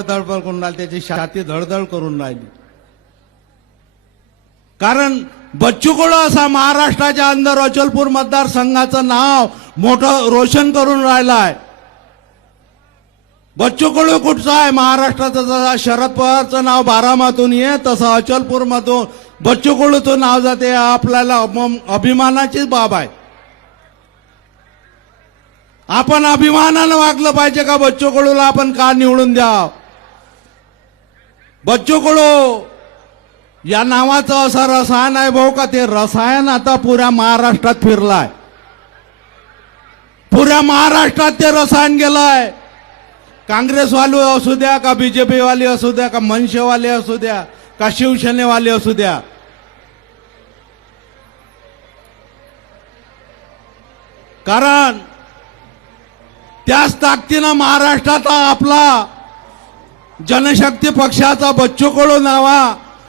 धडपड करून राहिली, त्याची छाती धडधड करून राहिली. कारण बच्चू कडू असा महाराष्ट्राच्या अंदर अचलपूर मतदारसंघाचं नाव मोठं रोशन करून राहिलाय. बच्चू कडू कुठचा आहे? महाराष्ट्राचं जसं शरद पवारचं नाव बारामतून ये तसं अचलपूर मधून बच्चू कडूचं नाव जाते. आपल्याला अभिमानाची बाब आहे. आपण अभिमानानं वागलं पाहिजे का? बच्चू कडूला आपण का निवडून द्याव? बच्चू कडू या नावाचं असं रसायन आहे भाऊ का, ते रसायन आता पुऱ्या महाराष्ट्रात फिरलाय. पुऱ्या महाराष्ट्रात ते रसायन गेलंय. काँग्रेसवाले असू द्या का बीजेपी वाले असू द्या का मनसेवाले असू द्या का शिवसेनेवाले असू द्या, कारण त्याच ताकदीनं महाराष्ट्रात आपला जनशक्ती पक्षाचा बच्चू कडू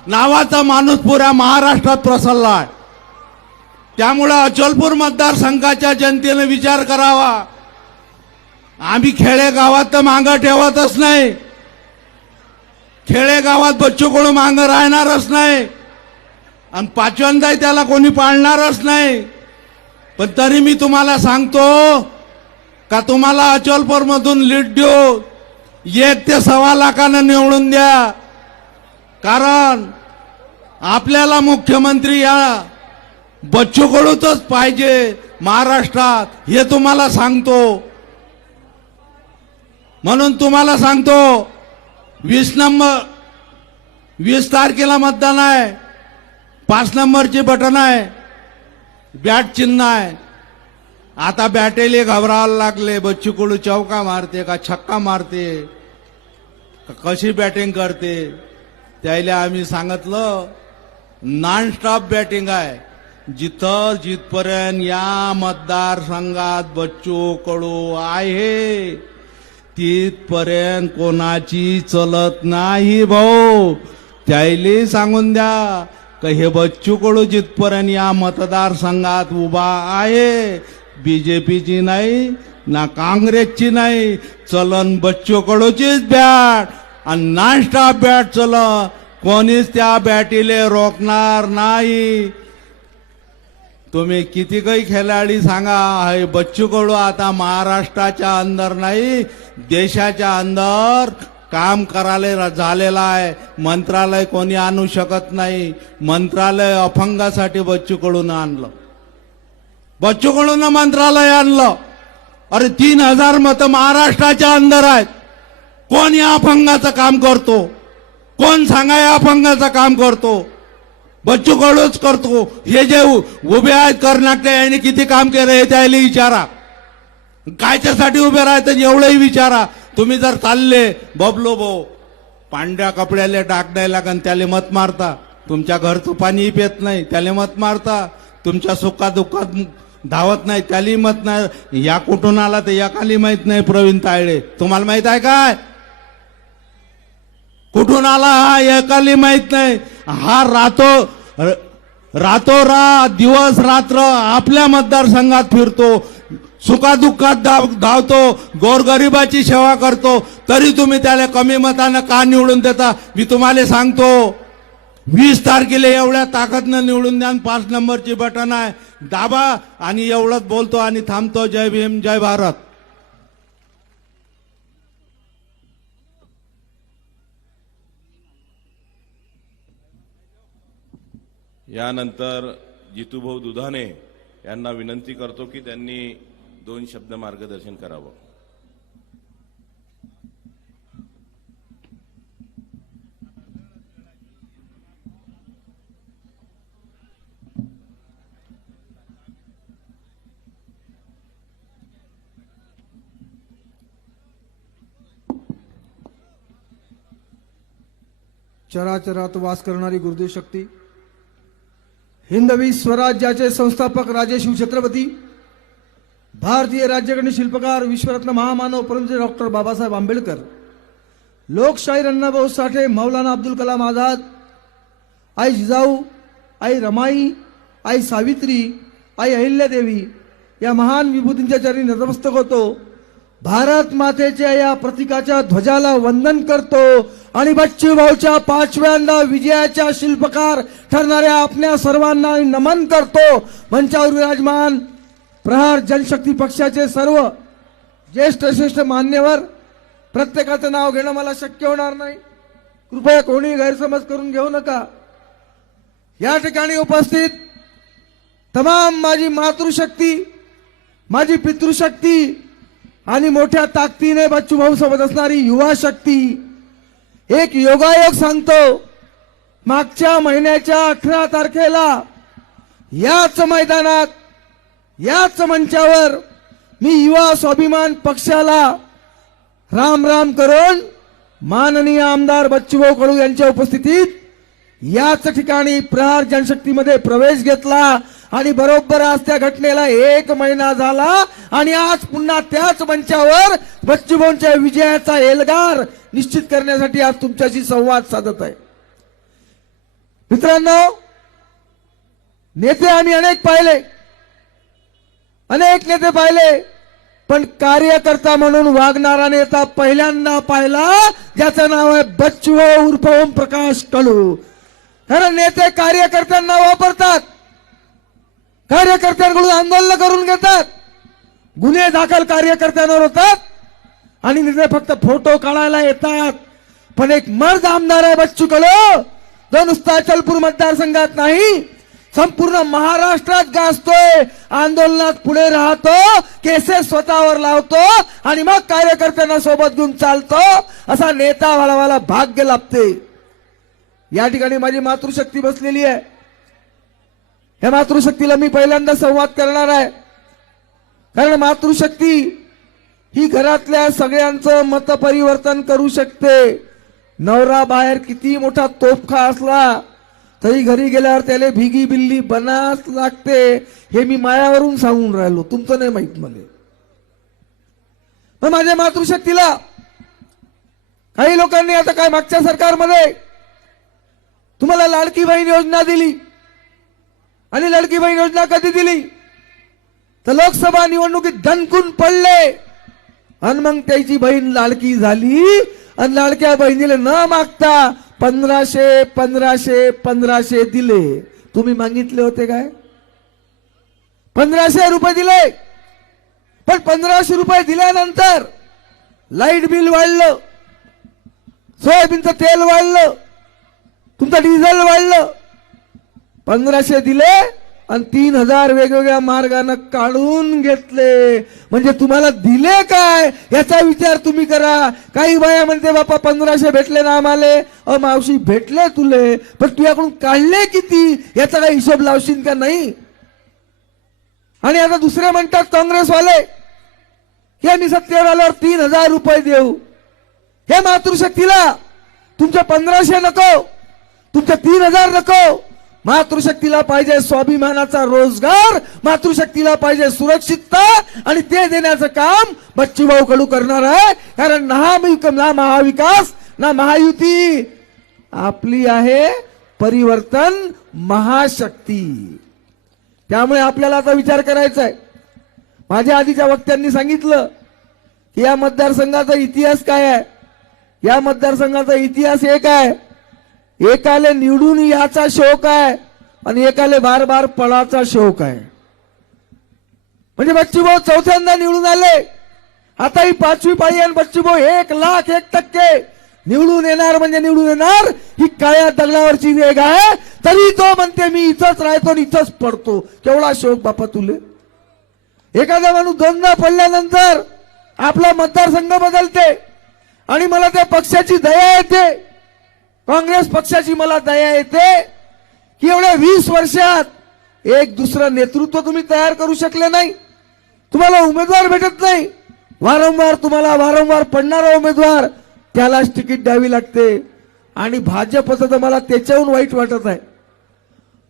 नावाचा माणूस पुऱ्या महाराष्ट्रात प्रसरलाय. त्यामुळे अचलपूर मतदारसंघाच्या जनतेने विचार करावा. आम्ही खेडेगावात तर मागं ठेवतच नाही. खेडेगावात बच्चू कडू मागं राहणारच नाही आणि पाचव्यांदाही त्याला कोणी पाळणारच नाही. पण तरी मी तुम्हाला सांगतो का, तुम्हाला अचलपूर मधून लीड देऊ 1 ते 1.25 लाखानं निवडून द्या. कारण आपल्याला मुख्यमंत्री या बच्चू कडूच पाहिजे महाराष्ट्रात, हे तुम्हाला सांगतो. म्हणून तुम्हाला सांगतो 20 तारखेला मतदान आहे. 5 नंबरची बटन आहे, बॅट चिन्ह आहे. आता बॅटेले घबरायला लागले. बच्चू कडू चौका मारते का छक्का मारते का कशी बॅटिंग करते, त्याला आम्ही सांगितलं नॉन स्टॉप बॅटिंग आहे. जिथपर्यंत या मतदारसंघात बच्चू कडू आहे तिथपर्यंत कोणाची चलत नाही भाऊ. त्याला सांगून द्या का हे बच्चू कडू जिथपर्यंत या मतदारसंघात उभा आहे, बीजेपीची नाही ना काँग्रेसची नाही, चलन बच्चू कडूचीच बॅट आणि नॉन स्टॉप बॅट चल. कोणीच त्या बॅटीले रोखणार नाही. तुम्ही किती काही खिलाडी सांगा, हे बच्चू कडू आता महाराष्ट्राच्या अंदर नाही देशाच्या अंदर काम करायला झालेला आहे. मंत्रालय कोणी आणू शकत नाही. मंत्रालय अपंगासाठी बच्चू कडूनं आणलं. बच्चू कडूनं मंत्रालय आणलं. अरे 3000 मतं महाराष्ट्राच्या अंदर आहेत. कोण या अपंगाचं काम करतो? कोण सांगा या अपंगाचं काम करतो? बच्चू कडूच करतो. हे जे उभे आहेत कर्नाटक यांनी किती काम केलं हे त्याला विचारा. कायच्यासाठी उभे राहतात एवढंही विचारा. तुम्ही जर चालले बबलो भाऊ पांढऱ्या कपड्याला डाग द्यायला कारण त्याला मत मारता. तुमच्या घरचं पाणी पित नाही त्याला मत मारता. तुमच्या सुखा दुःखात धावत नाही त्याला मत नाही. या कुठून आला ते एकाली माहित नाही. प्रवीण तायडे तुम्हाला माहित आहे काय कुठून आला? हा एकाली माहित नाही. हा रातोरात दिवस रात्र आपल्या मतदारसंघात फिरतो, सुखादुःखात धावतो, गोरगरिबाची सेवा करतो. तरी तुम्ही त्याला कमी मतानं का निवडून देता? मी तुम्हाला सांगतो 20 तारखेला एवढ्या ताकदनं निवडून द्या. 5 नंबरची बटन आहे, दाबा. आणि एवढंच बोलतो आणि थांबतो. जय भीम, जय भारत. यानंतर जितूभाऊ दुधाणे यांना विनंती करतो की त्यांनी 2 शब्द मार्गदर्शन करावं. चराचरात वास करणारी गुरुदेव शक्ती, हिंदवी स्वराज्याचे संस्थापक राजे शिवछत्रपती, भारतीय राज्यघटने शिल्पकार, विश्वरत्न महामानव परमपूज्य डॉक्टर बाबासाहेब आंबेडकर, लोकशाहीर अण्णाभाऊ साठे, मौलाना अब्दुल कलाम आझाद, आई जिजाऊ, आई रमाई, आई सावित्री, आई अहिल्यादेवी या महान विभूतींच्या चरणी नतमस्तक होतो. भारत मातेच्या या प्रतीकाच्या ध्वजाला वंदन करतो आणि बच्चू भाऊच्या 5व्यांदा विजयाच्या शिल्पकार ठरणाऱ्या आपल्या सर्वांना नमन करतो। मंचावर विराजमान प्रहार जनशक्ती पक्षाचे सर्व ज्येष्ठ श्रेष्ठ मान्यवर, प्रत्येकाचं नाव घेणं मला शक्य होणार नाही, कृपया कोणी गैरसमज करून घेऊ नका। या ठिकाणी उपस्थित तमाम माझी मातृशक्ती, माझी पितृशक्ती आणि मोठ्या ताकदीने बच्चू भाऊ सोबत असणारी युवा शक्ती, एक योगायोग सांगतो। मागच्या महिन्याच्या 18 तारखेला याच मैदानात, याच मंचावर मी युवा स्वाभिमान पक्षाला राम राम करून माननीय आमदार बच्चूभाऊ कडू यांच्या उपस्थितीत याच ठिकाणी प्रहार जनशक्तीमध्ये प्रवेश घेतला आणि बरोबर आज त्या घटनेला 1 महिना झाला आणि आज पुन्हा त्याच मंचावर बच्चूभाऊंच्या विजयाचा एल्गार निश्चित करण्यासाठी आज तुमच्याशी संवाद साधत आहे। मित्रांनो, नेते आम्ही अनेक नेते पाहिले, पण कार्यकर्ता म्हणून वागणारा नेता पहिल्यांदा पाहिला ज्याचं नाव आहे बच्चूभाऊ उर्फ ओम प्रकाश कडू। कारण नेते कार्यकर्त्यांना वापरतात, कार्यकर्त्यांकडून आंदोलन करून घेतात, गुन्हे दाखल कार्यकर्त्यांवर होतात आणि नेते फक्त फोटो काढायला येतात। पण एक मर्द आमदार आहे बच्चू कडू, जो नुसता अचलपूर मतदारसंघात नाही संपूर्ण महाराष्ट्रात गाजतोय, आंदोलनात पुढे राहतो, केसेस स्वतःवर लावतो आणि मग कार्यकर्त्यांना सोबत घेऊन चालतो। असा नेता व्हायला भाग्य लाभते। या ठिकाणी माझी मातृशक्ती बसलेली आहे। या मातृशक्तीला मी पहिल्यांदा संवाद करणार आहे, कारण मातृशक्ती ही घरातल्या सगळ्यांचं मत परिवर्तन करू शकते। नवरा बाहेर किती मोठा तोफखा असला तरी घरी गेल्यावर त्याला भिगी बिल्ली बनाच लागते। हे मी मायावरून सांगून राहिलो, तुमचं नाही माहित मला। पण माझ्या मातृशक्तीला काही लोकांनी आता काय मागच्या सरकारमध्ये तुम्हाला लाडकी बहीण योजना दिली आणि लाडकी बहीण योजना कधी दिली तर लोकसभा निवडणुकीत दणकून पडले आणि मग त्याची बहीण लाडकी झाली आणि लाडक्या बहिणीला न मागता 1500 दिले। तुम्ही मागितले होते काय? 1500 रुपये दिले, पण 1500 रुपये दिल्यानंतर लाईट बिल वाढलं, सोयाबीनचं तेल वाढलं, तुमचं डिझेल वाढलं। 1500 दिले आणि 3000 वेगवेगळ्या मार्गाने काढून घेतले। म्हणजे तुम्हाला दिले काय याचा विचार तुम्ही करा। काही बाया म्हणते बापा 1500 भेटले ना आम्हाला। मावशी भेटले तुले, पण तुझ्याकडून काढले किती याचा काही हिशोब लावशील का नाही? आणि आता दुसरे म्हणतात काँग्रेसवाले की आम्ही सत्तेवर आल्यावर 3000 रुपये देऊ। हे मातृशक्तीला तुमचे 1500 नको, तुमचे 3000 नको। मातृशक्तीला पाहिजे स्वाभिमानाचा रोजगार, मातृशक्तीला पाहिजे सुरक्षितता आणि ते देण्याचं काम बच्चूभाऊ कडू करणार आहे। कारण ना महाविकास ना महायुती, आपली आहे परिवर्तन महाशक्ती। त्यामुळे आपल्याला आता विचार करायचा आहे। माझ्या आधीच्या वक्त्यांनी सांगितलं की या मतदारसंघाचा इतिहास काय आहे। या मतदारसंघाचा इतिहास एक आहे, एकाले निवडून याचा शौक आहे आणि एकाले बार बार पळाचा शौक आहे। म्हणजे बच्चूभाऊ 4थ्यांदा निवडून आले, आता ही 5वी पाळी आणि बच्चूभाऊ 1,01% निवडून येणार। म्हणजे निवडून येणार ही काळ्या दगडावरची रेग आहे, तरी तो म्हणते मी इथंच राहतो आणि इथंच पडतो। केवढा शौक बापा तुले। एखादा माणूस 2दा पडल्यानंतर आपला मतदारसंघ बदलते आणि मला त्या पक्षाची दया येते, काँग्रेस पक्षाची मला दया येते की एवढ्या 20 वर्षात एक दुसरं नेतृत्व तुम्ही तयार करू शकले नाही, तुम्हाला उमेदवार भेटत नाही, वारंवार पडणारा उमेदवार त्यालाच तिकीट द्यावी लागते। आणि भाजपचं तर मला त्याच्याहून वाईट वाटत आहे।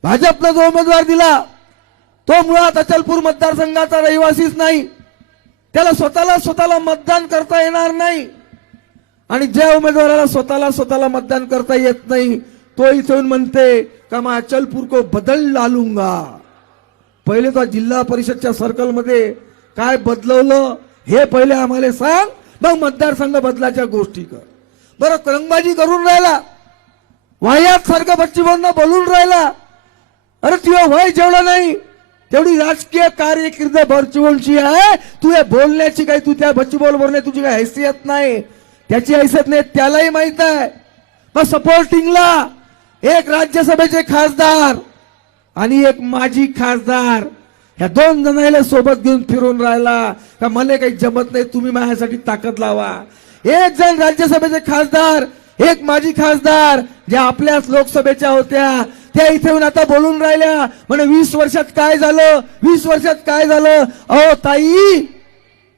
भाजपनं जो उमेदवार दिला तो मुळात अचलपूर मतदारसंघाचा रहिवासीच नाही, त्याला स्वतःला मतदान करता येणार नाही। आणि ज्या उमेदवाराला स्वतःला मतदान करता येत नाही तो इथून म्हणते का मैं अचलपूर को बदल डालूंगा। पहिले तो जिल्हा परिषदच्या सर्कलमध्ये काय बदलवलं हे पहिले आम्हाला सांग, मग मतदारसंघ बदलाच्या गोष्टी कर. बरं, रंगबाजी करून राहिला, वाह्यात सारखं बच्चूभाऊंना बोलून राहिला. अरे तुझं वय जेवढं नाही तेवढी राजकीय कार्यकिर्द बच्चूभाऊंची आहे. तुझ्या बोलण्याची काही, तू त्या बच्चूभाऊ बोलणे तुझी काही हैसियत नाही, त्याची हैसियत नाही, त्यालाही माहित आहे. मग सपोर्टिंगला एक राज्यसभेचे खासदार आणि एक माजी खासदार, ह्या दोन जणांना सोबत घेऊन फिरून राहिला का मला काही जमत नाही, तुम्ही माझ्यासाठी ताकद लावा. एक जण राज्यसभेचे खासदार, एक माजी खासदार, ज्या आपल्याच लोकसभेच्या होत्या, त्या इथे येऊन आता बोलून राहिल्या म्हणे 20 वर्षात काय झालं, 20 वर्षात काय झालं. अहो ताई,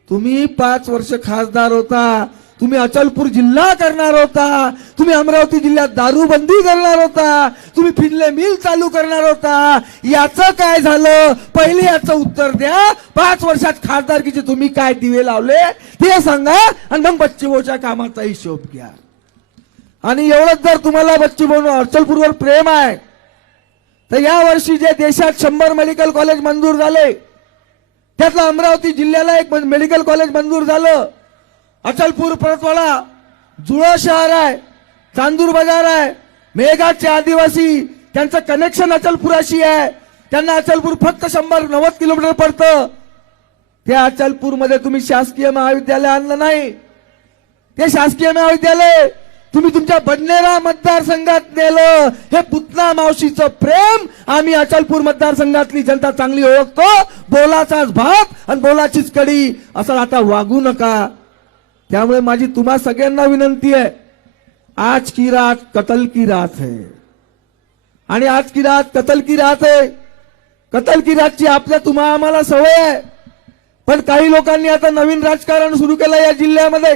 तुम्ही 5 वर्ष खासदार होता, तुम्ही अचलपूर जिल्हा करणार होता, तुम्ही अमरावती जिल्ह्यात दारूबंदी करणार होता, तुम्ही फिनले मिल चालू करणार होता. याचं काय झालं, पहिले याचं उत्तर द्या. 5 वर्षात खासदारकीचे तुम्ही काय दिवे लावले ते सांगा, आणि मग बच्चूभाऊच्या कामाचा हिशोब घ्या. आणि एवढंच जर तुम्हाला बच्चूभाऊ अचलपूरवर प्रेम आहे तर या वर्षी जे देशात 100 मेडिकल कॉलेज मंजूर झाले, त्यातलं अमरावती जिल्ह्याला एक मेडिकल कॉलेज मंजूर झालं. अचलपूर परतवाडा जुळं शहर आहे, चांदूर बाजार आहे, मेघाटचे आदिवासी, त्यांचं कनेक्शन अचलपुराशी आहे. त्यांना अचलपूर फक्त 190 किलोमीटर पडतं. त्या अचलपूरमध्ये तुम्ही शासकीय महाविद्यालय आणलं नाही. ते शासकीय महाविद्यालय तुम्ही तुमच्या बडनेरा मतदारसंघात नेलं. हे पुतना मावशीचं प्रेम आम्ही अचलपूर मतदारसंघातली जनता चांगली ओळखतो. बोलाचाच भात आणि बोलाचीच कडी असं आता वागू नका. त्यामुळे माझी तुम्हा सगळ्यांना विनंती आहे, आज की रात कत्ल की रात है, आणि आज की रात कत्ल की रात है. कत्ल की रातची आपल्या तुम्हा आम्हाला सवय आहे, पण काही लोकांनी आता नवीन राजकारण सुरू केलं या जिल्ह्यामध्ये.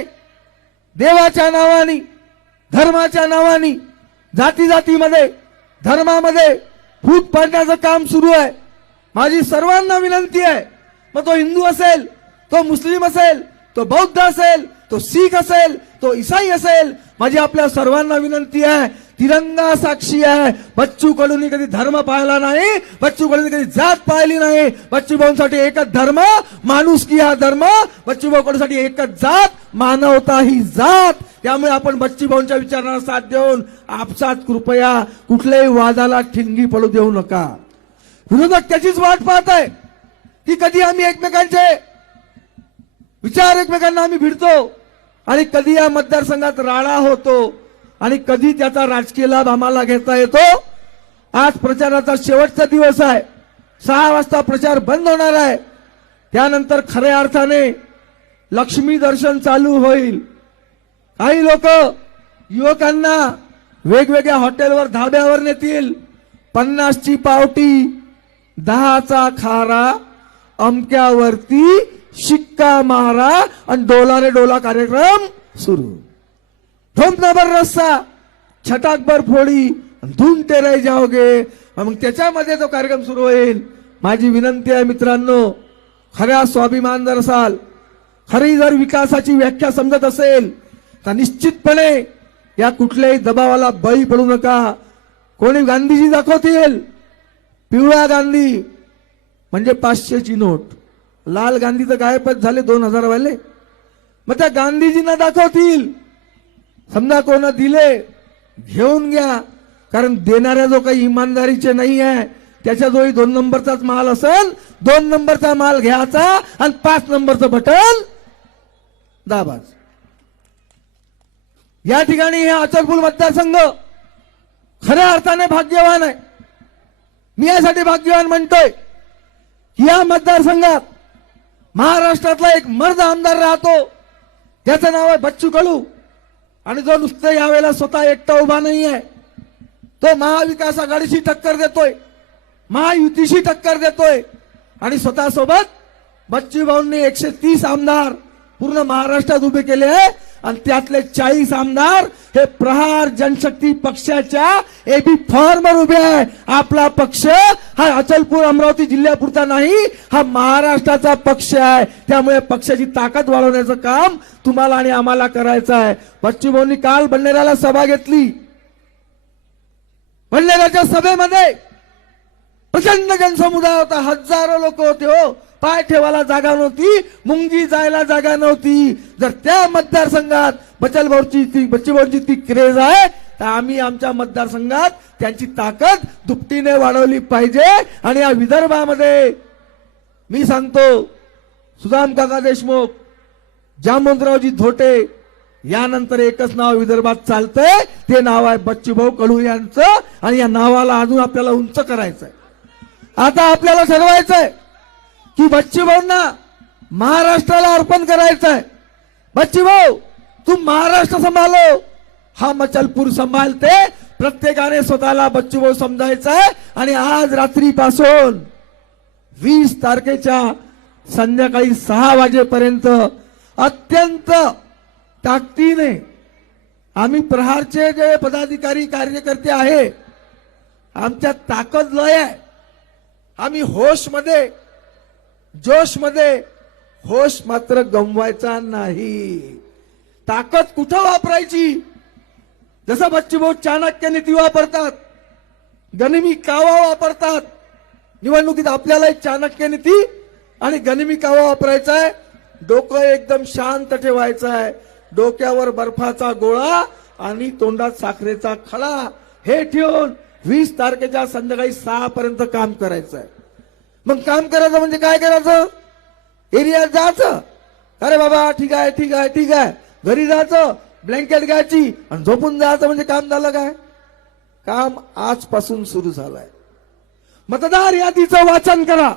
देवाच्या नावानी, धर्माच्या नावानी, जाती जातीमध्ये, धर्मामध्ये फूट पाडण्याचं काम सुरू आहे. माझी सर्वांना विनंती आहे, मग तो हिंदू असेल, तो मुस्लिम असेल, तो बौद्ध असेल, तो शीख असेल, तो ईसाई असेल, माझी आपल्या सर्वांना विनंती आहे, तिरंगा साक्षी आहे. बच्चू कडूंनी कधी धर्म पाळला नाही, बच्चू कडूंनी कधी जात पाळली नाही. बच्चू भाऊंसाठी एकच धर्म, माणुसकी हा धर्म. बच्चू भाऊ कडूंसाठी एकच जात, मानवता ही जात. त्यामुळे आपण बच्चू भाऊंच्या विचारांना साथ देऊन आपसात कृपया कुठल्याही वादाला ठिणगी पडू देऊ नका. विरोधक त्याचीच वाट पाहत आहे की कधी आम्ही एकमेकांचे विचार, एकमेकांना आम्ही भिडतो, आणि कधी या मतदारसंघात राडा होतो, आणि कधी त्याचा राजकीय लाभ आम्हाला घेता येतो. आज प्रचाराचा शेवटचा दिवस आहे. 6 वाजता प्रचार बंद होणार आहे. त्यानंतर खऱ्या अर्थाने लक्ष्मी दर्शन चालू होईल. काही लोक युवकांना वेगवेगळ्या हॉटेलवर, धाब्यावर नेतील. 50ची पावटी, 10चा खारा, अमक्यावरती शिक्का मारा, आणि डोलारे डोला कार्यक्रम सुरू. ठोंबनाभर रस्सा, छटाकभर फोडी, धूमते रह जाओगे, मग त्याच्यामध्ये तो कार्यक्रम सुरू होईल. माझी विनंती आहे मित्रांनो, खऱ्या स्वाभिमान जर असाल, खरी जर विकासाची व्याख्या समजत असेल तर निश्चितपणे या कुठल्याही दबावाला बळी पडू नका. कोणी गांधीजी दाखवतील, पिवळा गांधी म्हणजे 500ची नोट, लाल गांधी तर गायबच झाले 2000 वाले. मग त्या गांधीजींना दाखवतील, समजा कोण दिले घेऊन घ्या, कारण देणाऱ्या जो काही इमानदारीचे नाही आहे त्याच्याजवळ 2 नंबरचाच माल असेल, 2 नंबरचा माल घ्यायचा आणि 5 नंबरचं बटन दाबाच. या ठिकाणी हे अचलपूर मतदारसंघ खऱ्या अर्थाने भाग्यवान आहे. मी यासाठी भाग्यवान म्हणतोय की या मतदारसंघात महाराष्ट्रातला एक मर्द आमदार राहतो, त्याचं नाव आहे बच्चू कडू, आणि जो नुसतं यावेळेला स्वतः एकटा उभा नाहीये, तो महाविकास आघाडीशी टक्कर देतोय, महायुतीशी टक्कर देतोय, आणि स्वतः सोबत बच्चू भाऊंनी 130 आमदार पूर्ण महाराष्ट्रात उभे केले आहे, आणि त्यातले 40 आमदार हे प्रहार जनशक्ती पक्षाच्या एबी फॉर्मवर उभे आहे. आपला पक्ष हा अचलपूर अमरावती जिल्ह्यापुरता नाही, हा महाराष्ट्राचा पक्ष आहे. त्यामुळे पक्षाची ताकद वाढवण्याचं काम तुम्हाला आणि आम्हाला करायचं आहे. बच्चू भाऊंनी काल बडनेराला सभा घेतली. बडनेराच्या सभेमध्ये प्रचंड जनसमुदाय होता, हजारो लोक होते. हो, पाय ठेवायला जागा नव्हती, मुंगी जायला जागा नव्हती. जर त्या मतदारसंघात बच्चूभाऊची ती क्रेज आहे, तर आम्ही आमच्या मतदारसंघात त्यांची ताकद दुपटीने वाढवली पाहिजे. आणि या विदर्भामध्ये मी सांगतो, सुदाम काका देशमुख, जामवंतरावजी धोटे, यानंतर एकच नाव विदर्भात चालतंय, ते नाव आहे बच्चूभाऊ कडू यांचं. आणि या नावाला अजून आपल्याला उंच करायचंय. आता आपल्याला ठरवायचंय की बच्चूभाऊंना महाराष्ट्राला अर्पण करायचंय. बच्चूभाऊ, तू महाराष्ट्र संभालो, हा मचलपूर संभालते. प्रत्येकाने स्वतःला बच्चूभाऊ समजायचंय. आणि आज रात्रीपासून 20 तारखेच्या संध्याकाळी 6 वाजेपर्यंत अत्यंत ताकदीने आम्ही प्रहारचे जे पदाधिकारी कार्यकर्ते आहे, आमच्या ताकद लय आहे. आम्ही होशमध्ये, जोशमध्ये, होश मात्र गमवायचा नाही. ताकद कुठं वापरायची? जसं बच्चूभाऊ चाणक्य नीती वापरतात, गनिमी कावा वापरतात. निवडणुकीत आपल्याला एक चाणक्य नीती आणि गनिमी कावा वापरायचा आहे. डोकं एकदम शांत ठेवायचं आहे. डोक्यावर बर्फाचा गोळा आणि तोंडात साखरेचा खडा हे ठेवून 20 तारखेच्या संध्याकाळी 6 पर्यंत काम करायचं आहे. मग काम करायचं म्हणजे काय करायचं? एरियात जायचं, अरे बाबा ठीक आहे ठीक आहे ठीक आहे, घरी जायचं, ब्लँकेट घ्यायची आणि झोपून जायचं. म्हणजे काम झालं काय? काम आजपासून सुरू झालंय. मतदार यादीचं वाचन करा.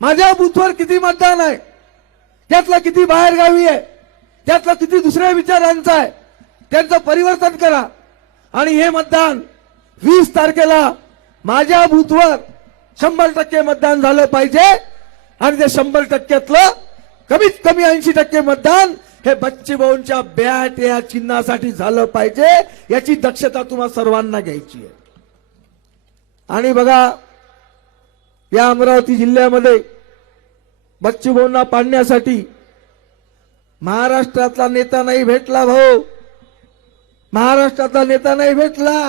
माझ्या बूथवर किती मतदान आहे, त्यातलं किती बाहेर गावी आहे, त्यातलं किती दुसऱ्या विचारांचं आहे, त्यांचं परिवर्तन करा. आणि हे मतदान 20 तारखेला माझ्या बूथवर 100% मतदान झालं पाहिजे. आणि ते 100%तलं कमीत कमी 80% मतदान हे बच्चूभाऊंच्या बॅट या चिन्हासाठी झालं पाहिजे. याची दक्षता तुम्हा सर्वांना घ्यायची आहे. आणि बघा, या अमरावती जिल्ह्यामध्ये बच्चूभाऊंना पाडण्यासाठी महाराष्ट्रातला नेता नाही भेटला. भाऊ, महाराष्ट्रातला नेता नाही भेटला,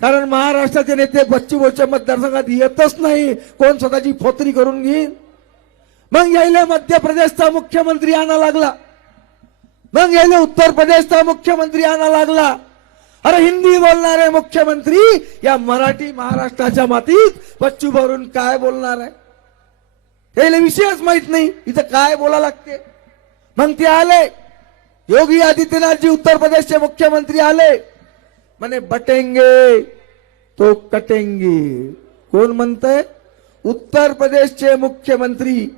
कारण महाराष्ट्राचे नेते बच्चूभाऊच्या मतदारसंघात येतच नाही. कोण स्वतःची फोतरी करून घेईन? मग यायला मध्य प्रदेशचा मुख्यमंत्री आणा लागला, मग यायला उत्तर प्रदेशचा मुख्यमंत्री आणा लागला. अरे हिंदी बोलणारे मुख्यमंत्री या मराठी महाराष्ट्राच्या मातीत बच्चूभाऊंवरून काय बोलणार आहे? यायला विषयच माहित नाही, इथं काय बोला लागते. मग ते आले, योगी आदित्यनाथजी उत्तर प्रदेशचे मुख्यमंत्री आले, म्हणे बटेंगे तो कटेंगे. कोण म्हणतंय? उत्तर प्रदेशचे मुख्यमंत्री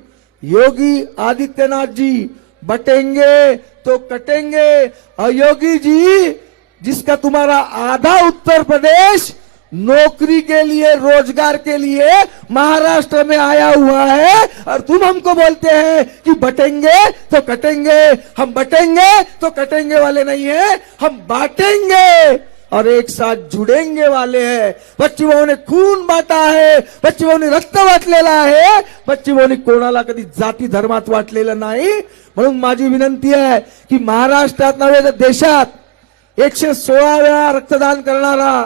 योगी आदित्यनाथ जी. बटेंगे तो कटेंगे. योगी जी, जिसका तुम्हारा आधा उत्तर प्रदेश नौकरी के लिए, रोजगार के लिए महाराष्ट्र में आया हुआ है, और तुम हमको बोलते हैं कि बटेंगे तो कटेंगे. हम बटेंगे तो कटेंगे वाले नहीं है, हम बांटेंगे और एक साथ जुड़ेंगे वाले हैं. बच्चूभाऊ ने खून बांटा है, बच्चूभाऊ ने रक्त वाटलेला आहे. बच्चूभाऊ ने कोणाला कधी जाती धर्मात वाटलेलं नाही. म्हणून माझी विनंती आहे की महाराष्ट्रात नव्हे तर देशात 116 वेळा रक्तदान करणारा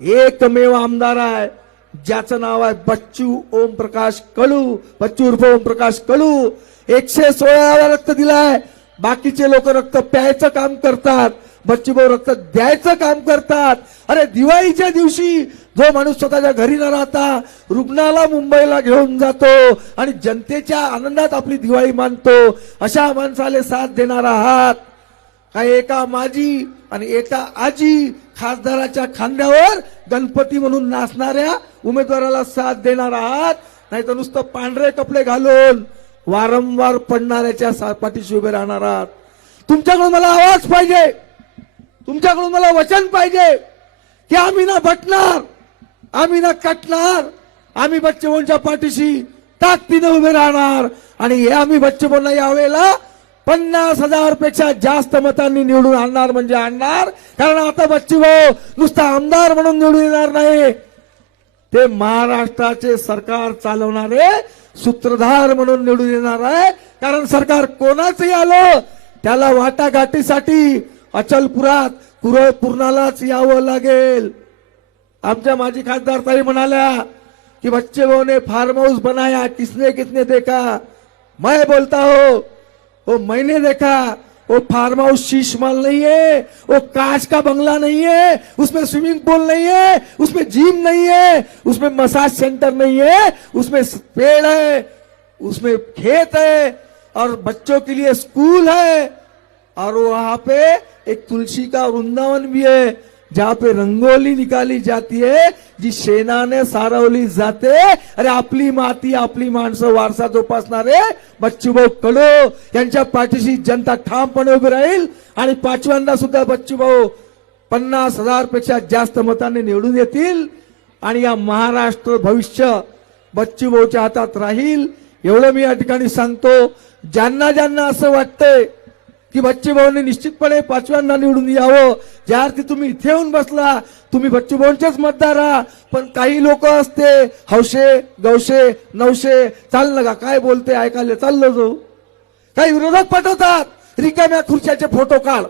एकमेव आमदार आहे, ज्याचं नाव आहे बच्चू ओमप्रकाश कडू. बच्चू उर्फ ओमप्रकाश कडू 116 वेळा रक्त दिलाय. बाकीचे लोक रक्त प्यायचं काम करतात, बच्चूभाऊ रक्त द्यायचं काम करतात. अरे दिवाळीच्या दिवशी जो माणूस स्वतःच्या घरी न राहता रुग्णाला मुंबईला घेऊन जातो आणि जनतेच्या आनंदात आपली दिवाळी मानतो, अशा माणसाला साथ देणार आहात. काय एका माजी आणि एका आजी खासदाराच्या खांद्यावर गणपती म्हणून नाचणाऱ्या उमेदवाराला साथ देणार आहात, नाही तर नुसतं पांढरे कपडे घालून वारंवार पडणाऱ्याच्या पाठीशी उभे राहणार आहात. तुमच्याकडून मला आवाज पाहिजे, तुमच्याकडून मला वचन पाहिजे की आम्ही ना बटणार, आम्ही ना कटणार, आम्ही बच्चूभाऊंच्या पाठीशी ताकदीने उभे राहणार. आणि हे आम्ही बच्चूभाऊंना यावेळेला 50,000 पेक्षा जास्त मतांनी निवडून आणणार म्हणजे आणणार. कारण आता बच्चूभाऊ नुसता आमदार म्हणून निवडून येणार नाही, ते महाराष्ट्राचे सरकार चालवणारे सूत्रधार म्हणून निवडून येणार आहे. कारण सरकार कोणाचंही आलं त्याला वाटाघाटीसाठी अचलपुरात पूर्णालाच यावं लागेल. आमच्या माजी खासदार ताई म्हणाल्या कि बच्चे वो ने फार्म हाउस बनाया, किसने किसने देखा? मैं बोलता हूं वो मैंने देखा। वो फार्म हाउस शीश महल नहीं है, वो कांच का बंगला नहीं है, उसमें स्विमिंग पूल नहीं है, उसमें जिम नहीं है, उसमें मसाज सेंटर नहीं है, उसमें पेड़ है, उसमें खेत है और बच्चों के लिए स्कूल है और वहां पे एक तुलसी का वृंदावन भी है जहां पे रंगोली निकाली जाती है, जी शेणाने सारवली जाते। अरे आपली माती आपली माणसं वारसा जोपासणारे बच्चूभाऊ कडू यांच्या पाठीशी जनता ठामपणे उभी राहील आणि पाचव्यांदा सुद्धा बच्चूभाऊ 50,000 पेक्षा जास्त मतांनी निवडून येतील आणि या महाराष्ट्र भविष्य बच्चूभाऊच्या हातात राहील एवढं मी या ठिकाणी सांगतो। ज्यांना ज्यांना असं वाटतंय की बच्चूभाऊंनी निश्चितपणे पाचव्यांदा निवडून यावं, ज्या अर्थी तुम्ही इथे येऊन बसला तुम्ही बच्चूभाऊंचेच मतदार आहात, पण काही लोक असते हौशे गौशे नवशे चाललं का काय बोलते ऐकायला चाललं जाऊ, काही विरोधक पाठवतात रिकाम्या खुर्च्याचे फोटो काढ,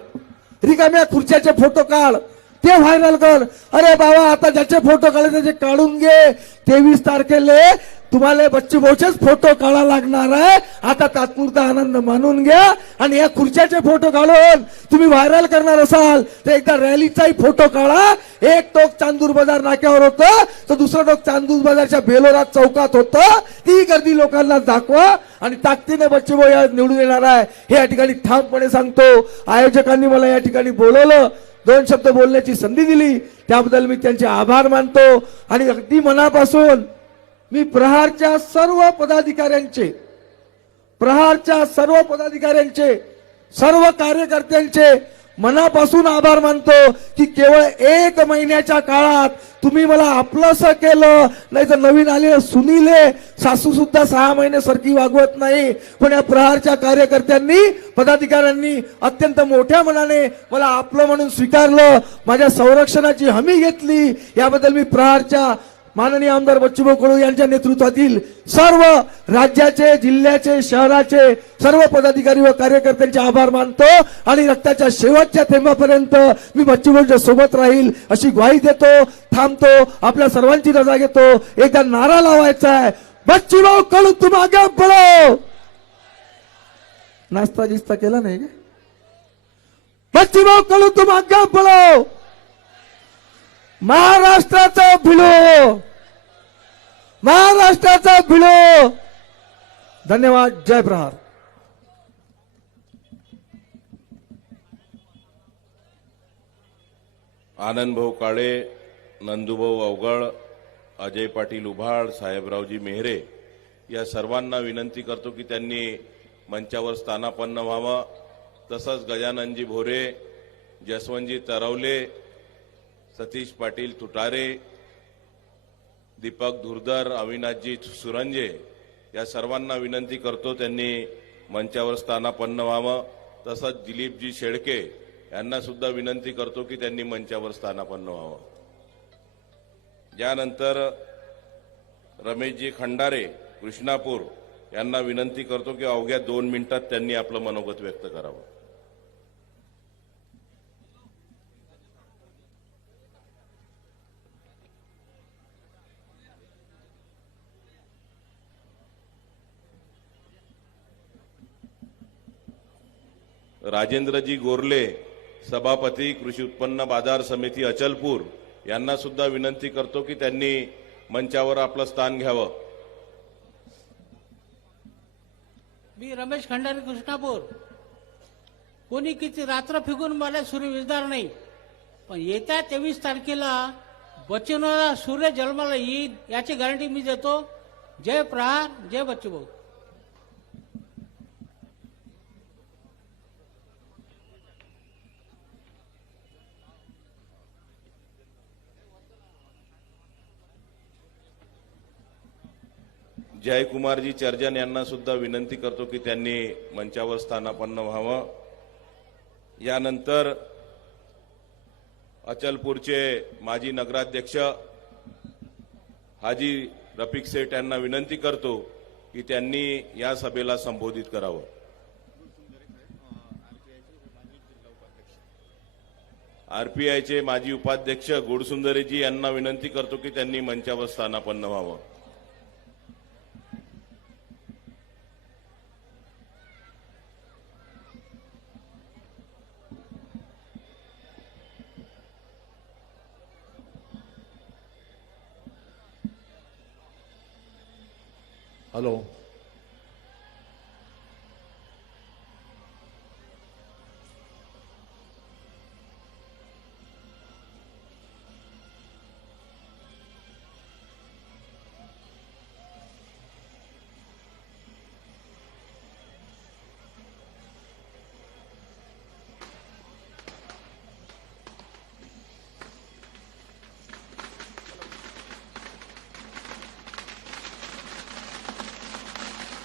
रिकाम्या खुर्च्याचे फोटो काढ, ते व्हायरल कर। अरे बाबा आता ज्याचे फोटो काढले त्याचे काढून घे। 23 तारखेला तुम्हाला बच्चूभाऊचेच फोटो काढा लागणार आहे। आता तात्पुरता आनंद मानून घ्या आणि या खुर्च्याचे फोटो काढून तुम्ही व्हायरल करणार असाल तर एकदा रॅलीचाही फोटो काढा। एक टोक चांदूर बाजार नाक्यावर होतं तर दुसरं टोक चांदूर बाजारच्या बेलोरा चौकात होतं, ती गर्दी लोकांना दाखवा आणि ताकदीने बच्चूभाऊ या निवडून येणार आहे हे या ठिकाणी ठामपणे सांगतो। आयोजकांनी मला या ठिकाणी बोलवलं, 2 शब्द बोलण्याची संधी दिली, त्याबद्दल मी त्यांचे आभार मानतो आणि अगदी मनापासून मी प्रहारच्या सर्व पदाधिकाऱ्यांचे सर्व कार्यकर्त्यांचे मनापासून आभार मानतो की केवळ 1 महिन्याच्या काळात तुम्ही मला आपलंसं केलं। नाही तर नवीन आलेले सुनीले सासू सुद्धा 6 महिने सरकी वागवत नाही, पण या प्रहारच्या कार्यकर्त्यांनी पदाधिकाऱ्यांनी अत्यंत मोठ्या मनाने मला आपलं म्हणून स्वीकारलं, माझ्या संरक्षणाची हमी घेतली। याबद्दल मी प्रहारच्या माननीय आमदार बच्चूभाऊ कडू यांच्या नेतृत्वातील सर्व राज्याचे जिल्ह्याचे शहराचे सर्व पदाधिकारी व कार्यकर्त्यांचे आभार मानतो आणि रक्ताच्या शेवटच्या थेंबापर्यंत मी बच्चूभाऊंच्या सोबत राहील अशी ग्वाही देतो। थांबतो, आपल्या सर्वांची रजा घेतो। एकदा नारा लावायचा आहे, बच्चूभाऊ कडू तुम आगे बढ़ो। नाश्ता जिस्ता केला नाही का? बच्चूभाऊ कडू तुम आगे बढ़ो। महाराष्ट्राचा भिडो, महाराष्ट्राचा भिडो। धन्यवाद। जय प्रहार। आनंदभाऊ काळे, नंदूभाऊ अवघड, अजय पाटील उभाड, साहेबरावजी मेहरे या सर्वांना विनंती करतो की त्यांनी मंचावर स्थानापन्न व्हावं। तसंच गजाननजी भोरे, जसवंतजी तरवले, सतीश पाटील तुटारे, दीपक धुरदर, अविनाशजी सुरंजे या सर्वांना विनंती करतो त्यांनी मंचावर स्थानापन्न व्हावं। तसंच दिलीपजी शेळके यांना सुद्धा विनंती करतो की त्यांनी मंचावर स्थानापन्न व्हावं। यानंतर रमेशजी खंडारे कृष्णापूर यांना विनंती करतो की अवघ्या 2 मिनिटात त्यांनी आपलं मनोगत व्यक्त करावं। राजेंद्रजी गोरले सभापती कृषी उत्पन्न बाजार समिती अचलपूर यांना सुद्धा विनंती करतो की त्यांनी मंचावर आपलं स्थान घ्यावं। मी रमेश खंडारे कृष्णापूर, कोणी किती रात्र फिकून मला सूर्य विजणार नाही, पण येत्या 23 तारखेला बच्चूभाऊला सूर्य जन्माला येईल याची गॅरंटी मी देतो। जय प्रहार, जय बच्चूभाऊ। जयकुमारजी चर्जन यांना सुद्धा विनंती करतो की त्यांनी मंचावर स्थानापन्न व्हावं। यानंतर अचलपूरचे माजी नगराध्यक्ष हाजी रफिक सेठ यांना विनंती करतो की त्यांनी या सभेला संबोधित करावं। आरपीआयचे माजी उपाध्यक्ष गोडसुंदरेजी यांना विनंती करतो की त्यांनी मंचावर स्थानापन्न व्हावं। हेलो।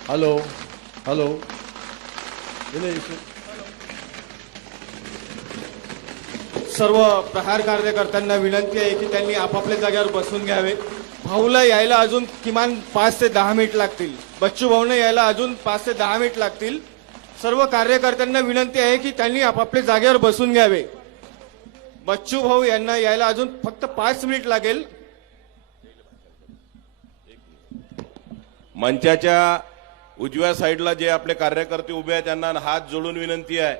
हेलो हेलो सर्व प्रहार कार्यकर्त्यांना विनंती आहे की त्यांनी आपापल्या जागेवर बसून घ्यावे. भाऊला यायला अजून किमान 5 ते 10 मिनिट लागतील. बच्चू भाऊने यायला अजून 5 ते 10 मिनिट लागतील. सर्व कार्यकर्त्यांना विनंती आहे की त्यांनी आपापल्या जागेवर बसून घ्यावे. बच्चू भाऊ यांना यायला अजून फक्त 5 मिनिट लागेल. मंचाच्या उजव्या साईडला जे आपले कार्यकर्ते उभे आहेत त्यांना हात जोडून विनंती आहे,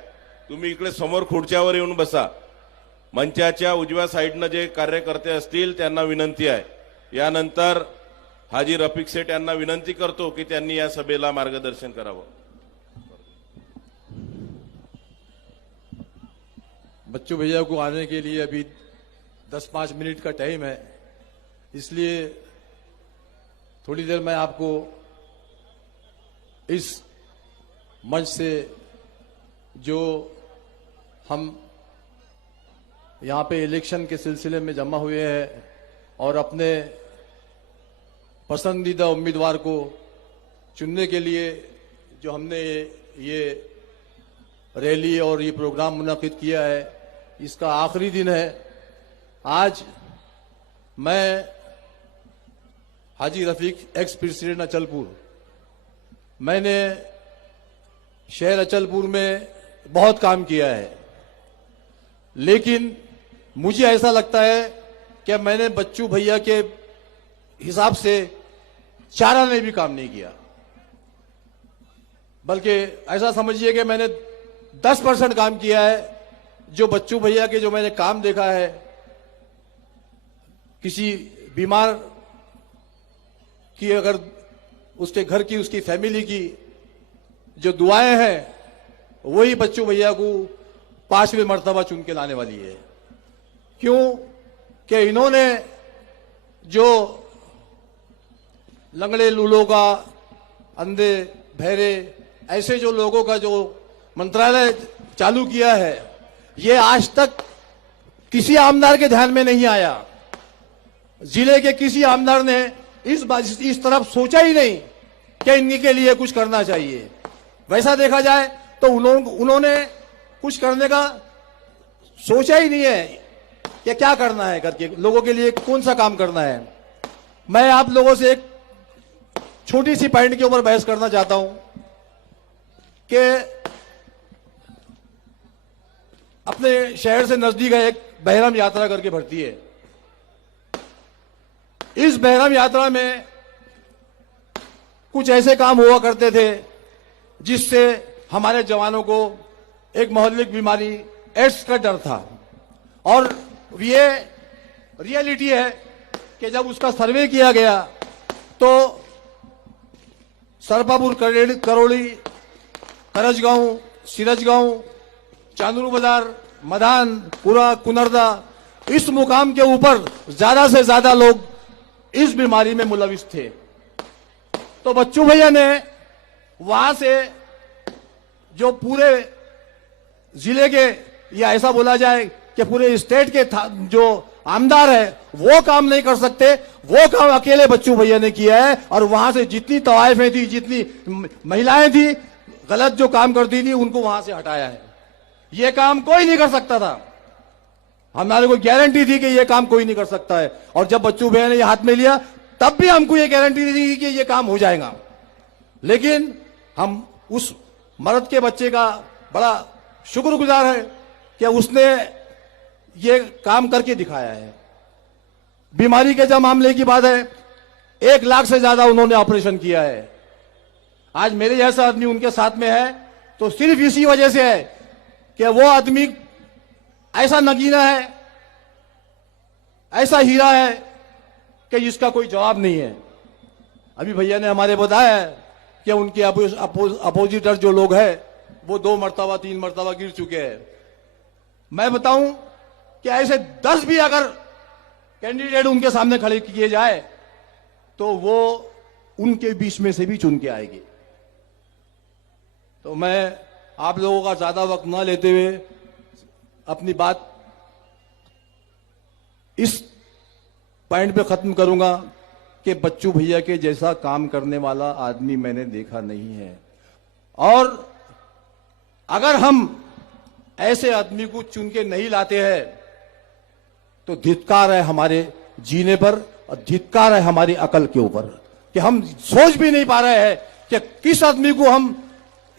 तुम्ही इकडे समोर खुर्च्यावर येऊन बसा. मंचाच्या उजव्या साईडनं जे कार्यकर्ते असतील त्यांना विनंती आहे. यानंतर हाजी रफिक सेठ यांना विनंती करतो की त्यांनी या सभेला मार्गदर्शन करावं. बच्चू भैया को आने के लिए अभी 10-5 मिनट का टाइम है, इसलिए थोड़ी देर में आपको इस मंच से जो हम यहाँ पे इलेक्शन के सिलसिले में जमा हुए हैं और अपने पसंदीदा उम्मीदवार को चुनने के लिए जो हमने ये रैली और ये प्रोग्राम मुनाकिद किया है, इसका आखिरी दिन है. आज मैं हाजी रफीक एक्स प्रेसिडेंट अचलपुर, मैंने शहर अचलपुर में बहुत काम किया है, लेकिन मुझे ऐसा लगता है कि मैंने बच्चू भैया के हिसाब से चारा ने भी काम नहीं किया, बल्कि ऐसा समझिए कि मैंने 10% काम किया है. जो बच्चू भैया के जो मैंने काम देखा है, किसी बीमार की अगर उसके घर की उसकी फैमिली की जो दुआएं हैं, वही बच्चू भैया को 5वीं मर्तबा चुन के लाने वाली है. क्यों कि इन्होंने जो लंगड़े लूलों का, अंधे बहरे ऐसे जो लोगों का जो मंत्रालय चालू किया है, ये आज तक किसी आमदार के ध्यान में नहीं आया. जिले के किसी आमदार ने इस तरफ सोचा ही नहीं कि इनके लिए कुछ करना चाहिए. वैसा देखा जाए तो उन्होंने कुछ करने का सोचा ही नहीं है कि क्या करना है, करके लोगों के लिए कौन सा काम करना है. मैं आप लोगों से एक छोटी सी पॉइंट के ऊपर बहस करना चाहता हूं कि अपने शहर से नजदीक है एक बहरम यात्रा करके भरती है. इस बहरम यात्रा में कुछ ऐसे काम हुआ करते थे जिससे हमारे जवानों को एक मोहल्लिक बीमारी एड्स का डर था. और ये रियलिटी है कि जब उसका सर्वे किया गया तो सरपापुर, करोड़ी, करजगांव, सिरजगांव, चांदरू बाजार, मदान, पूरा कुनरदा, इस मुकाम के ऊपर ज्यादा से ज्यादा लोग इस बीमारी में मुलविस थे. तो बच्चू भैया ने वहां से जो पूरे जिले के, या ऐसा बोला जाए कि पूरे स्टेट के जो आमदार है वो काम नहीं कर सकते, वो काम अकेले बच्चू भैया ने किया है. और वहां से जितनी तवाइफें थी, जितनी महिलाएं थी गलत जो काम करती थी, उनको वहां से हटाया है. ये काम कोई नहीं कर सकता था. हमारे को गारंटी थी कि ये काम कोई नहीं कर सकता है. और जब बच्चू भैया ने ये हाथ में लिया तब भी हमको ये गारंटी थी कि ये काम हो जाएगा. लेकिन हम उस मर्द के बच्चे का बड़ा शुक्रगुजार है कि उसने ये काम करके दिखाया है. बीमारी के जब मामले की बात है, 1 लाख से ज्यादा उन्होंने ऑपरेशन किया है. आज मेरे जैसा आदमी उनके साथ में है तो सिर्फ इसी वजह से है कि वो आदमी ऐसा नगीना है, ऐसा हीरा है कि जिसका कोई जवाब नहीं है. अभी भैया ने हमारे बताया है कि उनके अपोजिटर जो लोग हैं वो 2 मर्तबा 3 मर्तबा गिर चुके हैं। मैं बताऊं कि ऐसे 10 भी अगर कैंडिडेट उनके सामने खड़े किए जाए तो वो उनके बीच में से भी चुन के आएगी। तो मैं आप लोगों का ज्यादा वक्त न लेते हुए अपनी बात इस पॉइंट पे खत्म करूंगा कि बच्चू भैया के जैसा काम करने वाला आदमी मैंने देखा नहीं है। और अगर हम ऐसे आदमी को चुन के नहीं लाते हैं तो धिक्कार है हमारे जीने पर और धिक्कार है हमारी अकल के ऊपर कि हम सोच भी नहीं पा रहे हैं कि किस आदमी को हम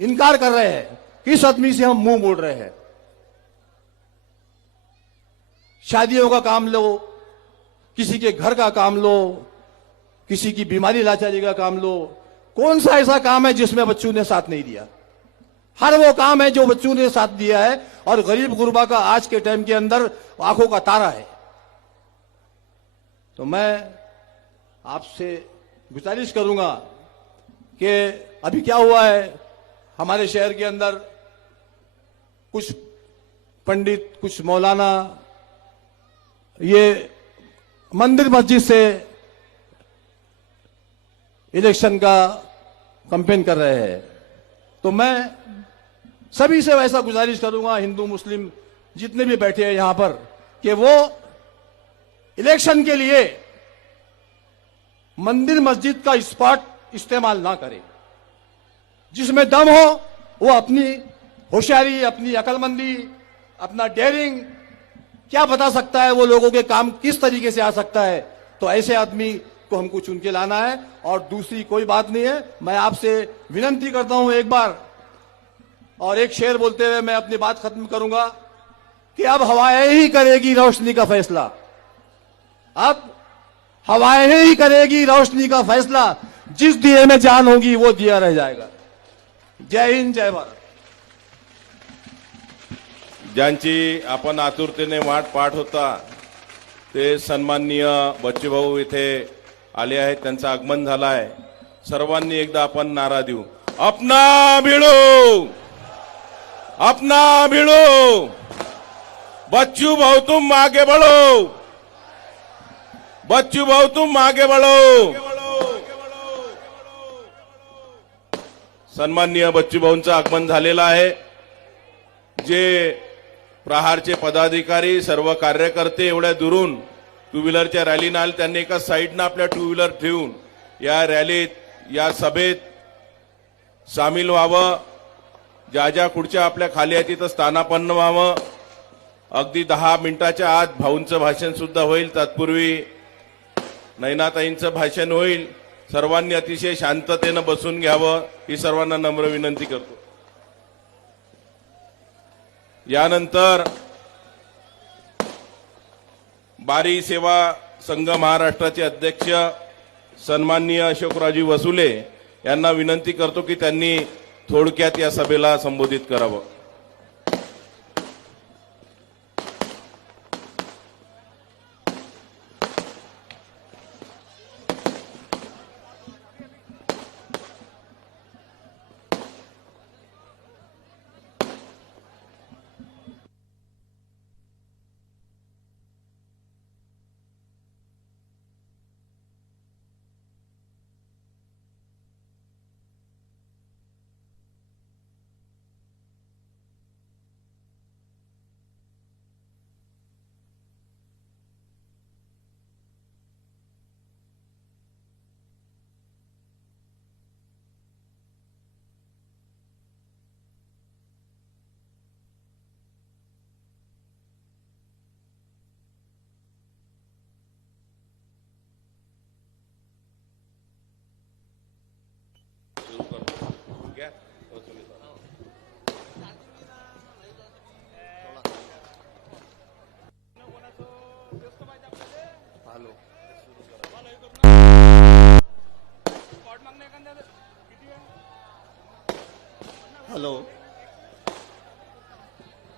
इनकार कर रहे हैं, किस आदमी से हम मुंह मोड़ रहे हैं। शादियों का काम लो, किसी के घर का काम लो, किसी की बीमारी लाचारी का काम लो, कौन सा ऐसा काम है जिसमें बच्चों ने साथ नहीं दिया? हर वो काम है जो बच्चों ने साथ दिया है और गरीब गुरबा का आज के टाइम के अंदर आंखों का तारा है। तो मैं आपसे गुजारिश करूंगा कि अभी क्या हुआ है हमारे शहर के अंदर, कुछ पंडित कुछ मौलाना ये मंदिर मस्जिद से इलेक्शन का कैंपेन कर रहे हैं। तो मैं सभी से वैसा गुजारिश करूंगा, हिंदू मुस्लिम जितने भी बैठे हैं यहां पर, कि वो इलेक्शन के लिए मंदिर मस्जिद का स्पॉट इस्तेमाल ना करें। जिसमें दम हो वो अपनी होशियारी, अपनी अकलमंदी, अपना डेयरिंग, क्या बता सकता है वो लोगों के काम किस तरीके से आ सकता है, तो ऐसे आदमी को हमको चुन के लाना है। और दूसरी कोई बात नहीं है, मैं आपसे विनंती करता हूं एक बार, और एक शेर बोलते हुए मैं अपनी बात खत्म करूंगा कि अब हवाएं ही करेगी रोशनी का फैसला। अब हवाएं ही करेगी रोशनी का फैसला, जिस दिए में जान होगी वो दिया रह जाएगा। जय हिंद, जय भारत। ज्यांची आपण आतुरतेने वाट पाहत होता ते सन्माननीय बच्चूभाऊ इथे आले आहेत, त्यांचं आगमन झालं आहे। सर्वांनी एकदा आपण नारा देऊ, अपना भिड़ो, अपना भिड़ो, बच्चू भाऊ तुम आगे बढ़ो, बच्चू भाऊ तुम आगे बढ़ो। सन्माननीय बच्चू भाऊंचं आगमन झालेलं आहे। जे प्रहारचे पदाधिकारी सर्व कार्यकर्ते एवढ्या दुरून टू व्हीलरच्या रॅलीनं आले, त्यांनी एका साईडनं आपल्या टू व्हीलर ठेवून या रॅलीत, या सभेत सामील व्हावं। ज्या ज्या खुर्च्या आपल्या खाली आहेत तिथं स्थानापन्न व्हावं। अगदी 10 मिनिटाच्या आत भाऊंचं भाषण सुद्धा होईल, तत्पूर्वी नैनाताईंचं भाषण होईल। सर्वांनी अतिशय शांततेनं बसून घ्यावं ही सर्वांना नम्र विनंती करतो। यानंतर बारी सेवा संघ महाराष्ट्राचे अध्यक्ष सन्माननीय अशोकरावजी वसुले यांना विनंती करतो की त्यांनी थोडक्यात या सभेला संबोधित करावं। हेलो,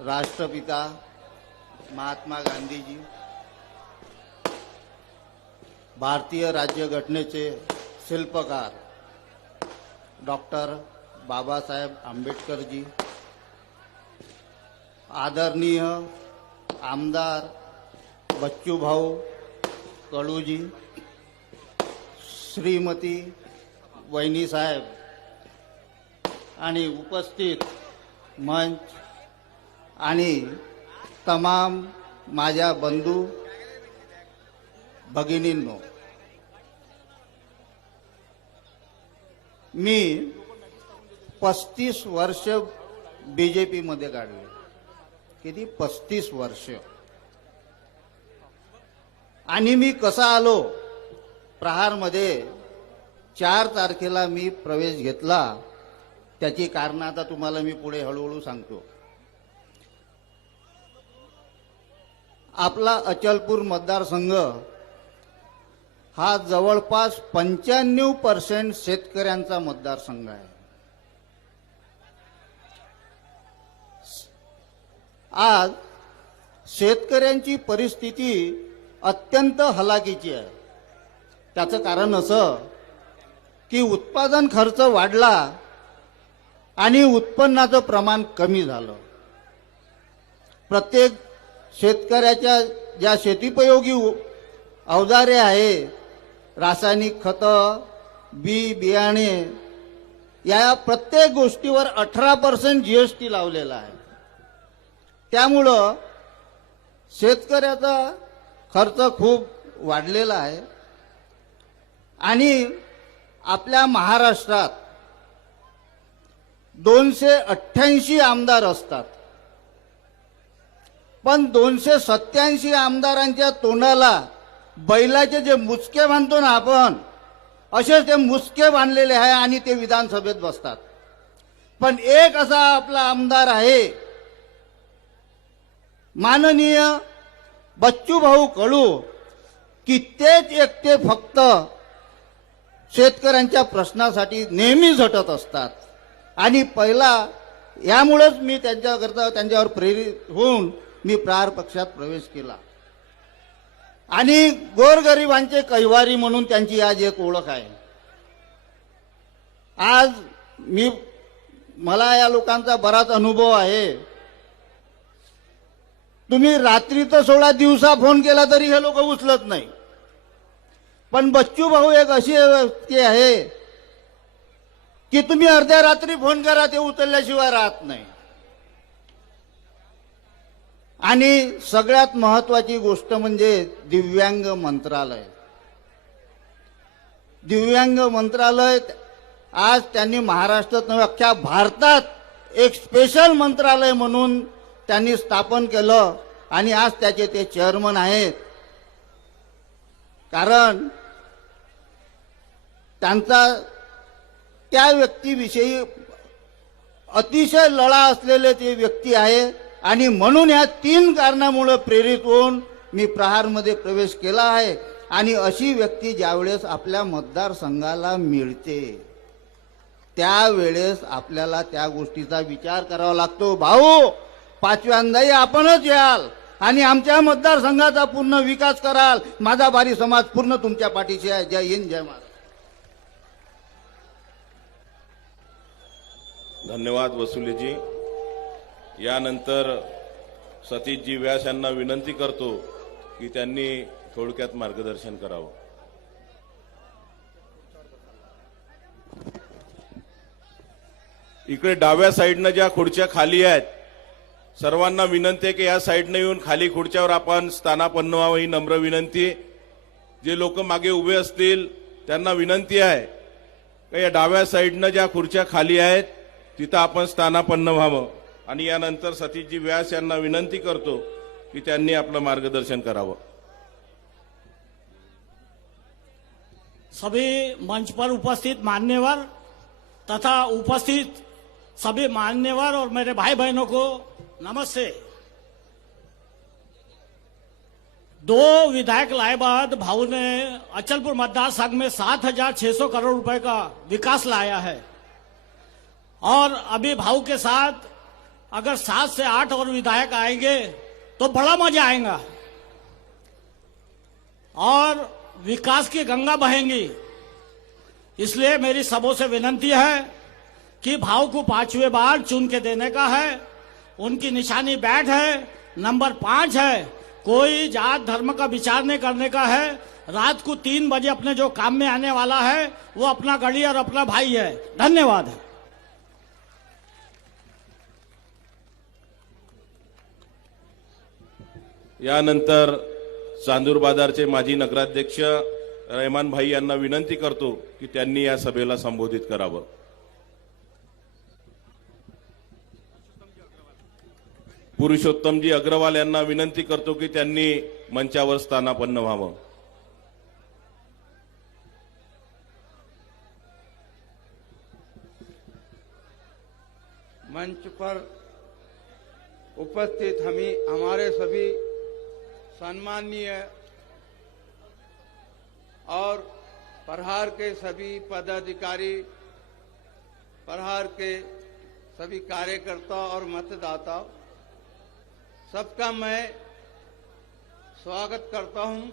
राष्ट्रपिता महात्मा गांधीजी, भारतीय राज्यघटनेचे शिल्पकार डॉक्टर बाबासाहेब आंबेडकरजी, आदरणीय आमदार बच्चूभाऊ कडूजी, श्रीमती वहिनीसाहेब आणि उपस्थित मंच आणि तमाम माझ्या बंधू भगिनींनो, मी 35 वर्ष बीजेपी मध्ये काढले. किती? 35 वर्ष. आणि मी कसा आलो प्रहारमध्ये 4 तारखेला मी प्रवेश घेतला, त्याची कारण आता तुम्हाला मी पुढे हळूहळू सांगतो. आपला अचलपूर मतदारसंघ हा जवळपास 95% शेतकऱ्यांचा मतदारसंघ आहे. आज शेतकऱ्यांची परिस्थिती अत्यंत हलाखीची आहे. त्याचं कारण असं की उत्पादन खर्च वाढला आणि उत्पन्नाचं प्रमाण कमी झालं. प्रत्येक शेतकऱ्याच्या ज्या शेतीपयोगी अवजारे आहे, रासायनिक खतं, बियाणे, या प्रत्येक गोष्टीवर 18% GST लावलेला आहे. त्यामुळं शेतकऱ्याचा खर्च खूप वाढलेला आहे. आणि आपल्या महाराष्ट्रात 288 आमदार असतात, पण 287 आमदारांच्या तोंडाला बैलाचे जे मुसके बांधतो ना आपण, असे ते मुसके बांधलेले आहे आणि ते विधानसभेत बसतात. पण एक असा आपला आमदार आहे, माननीय बच्चूभाऊ कडू, की तेच एकटे फक्त शेतकऱ्यांच्या प्रश्नासाठी नेहमी झटत असतात. आणि पहिला यामुळेच मी त्यांच्यावर प्रेरित होऊन मी प्रहार पक्षात प्रवेश केला. आणि गोरगरिबांचे कैवारी म्हणून त्यांची आज एक ओळख आहे. आज मला या लोकांचा बराच अनुभव आहे. तुम्ही रात्री तर 16 दिवसा फोन केला तरी हे लोक उचलत नाही. पण बच्चू भाऊ एक अशी व्यक्ती आहे की तुम्ही अर्ध्या रात्री फोन करा, ते उचलल्याशिवाय राहत नाही. आणि सगळ्यात महत्वाची गोष्ट म्हणजे दिव्यांग मंत्रालय. दिव्यांग मंत्रालय आज त्यांनी महाराष्ट्रात नव्हे अख्ख्या भारतात एक स्पेशल मंत्रालय म्हणून त्यांनी स्थापन केलं आणि आज त्याचे ते चेअरमन आहेत. कारण त्यांचा त्या व्यक्तीविषयी अतिशय लळा असलेले ते व्यक्ती आहे. आणि म्हणून या 3 कारणामुळे प्रेरित होऊन मी प्रहारमध्ये प्रवेश केला आहे. आणि अशी व्यक्ती ज्यावेळेस आपल्या मतदारसंघाला मिळते त्यावेळेस आपल्याला त्या गोष्टीचा विचार करावा लागतो. भाऊ, 5व्यांदाही आपणच याल आणि आमच्या मतदारसंघाचा पूर्ण विकास कराल. माझा बारी समाज पूर्ण तुमच्या पाठीशी आहे. जय हिंद, जय महाराष्ट्र. धन्यवाद वसुलीजी. यानंतर सतीशजी व्यास यांना विनंती करतो की त्यांनी थोडक्यात मार्गदर्शन करावं. इकडे डाव्या साईडनं ज्या खुर्च्या खाली आहेत, सर्वांना विनंती आहे की या साईडनं येऊन खाली खुर्च्यावर आपण स्थानापन्न व्हावं, ही नम्र विनंती. जे लोक मागे उभे असतील त्यांना विनंती आहे की या डाव्या साईडनं ज्या खुर्च्या खाली आहेत तिथं आपण स्थानापन्न व्हावं. आणि यानंतर सतीशजी व्यास यांना विनंती करतो की त्यांनी आपलं मार्गदर्शन करावं. सभी मंच पर उपस्थित मान्यवर तथा उपस्थित सभी मान्यवर और मेरे भाई बहनों को नमस्ते. 2 विधायक लाए बाद भाऊ ने अचलपुर मतदार संघ में 7,600 करोड़ रुपए का विकास लाया है. और अभी भाऊ के साथ अगर 7 से 8 और विधायक आएंगे तो बड़ा मजा आएगा और विकास की गंगा बहेंगी. इसलिए मेरी सबों से विनती है कि भाव को 5वें बार चुन के देने का है। उनकी निशानी बैठ है, नंबर 5 है। कोई जात धर्म का विचार नहीं करने का है। रात को 3 बजे अपने जो काम में आने वाला है वो अपना गढ़ी और अपना भाई है। धन्यवाद है। यानंतर चांदूर बाजारचे माजी नगराध्यक्ष रहमान भाई यांना विनंती करतो की त्यांनी या सभेला संबोधित करावं। पुरुषोत्तमजी अग्रवाल यांना विनंती करतो की त्यांनी मंचावर स्थानापन्न व्हावं। मंच पर उपस्थित हमारे सभी सम्माननीय और प्रहार के सभी पदाधिकारी, प्रहार के सभी कार्यकर्ता और मतदाता, सबका मैं स्वागत करता हूं।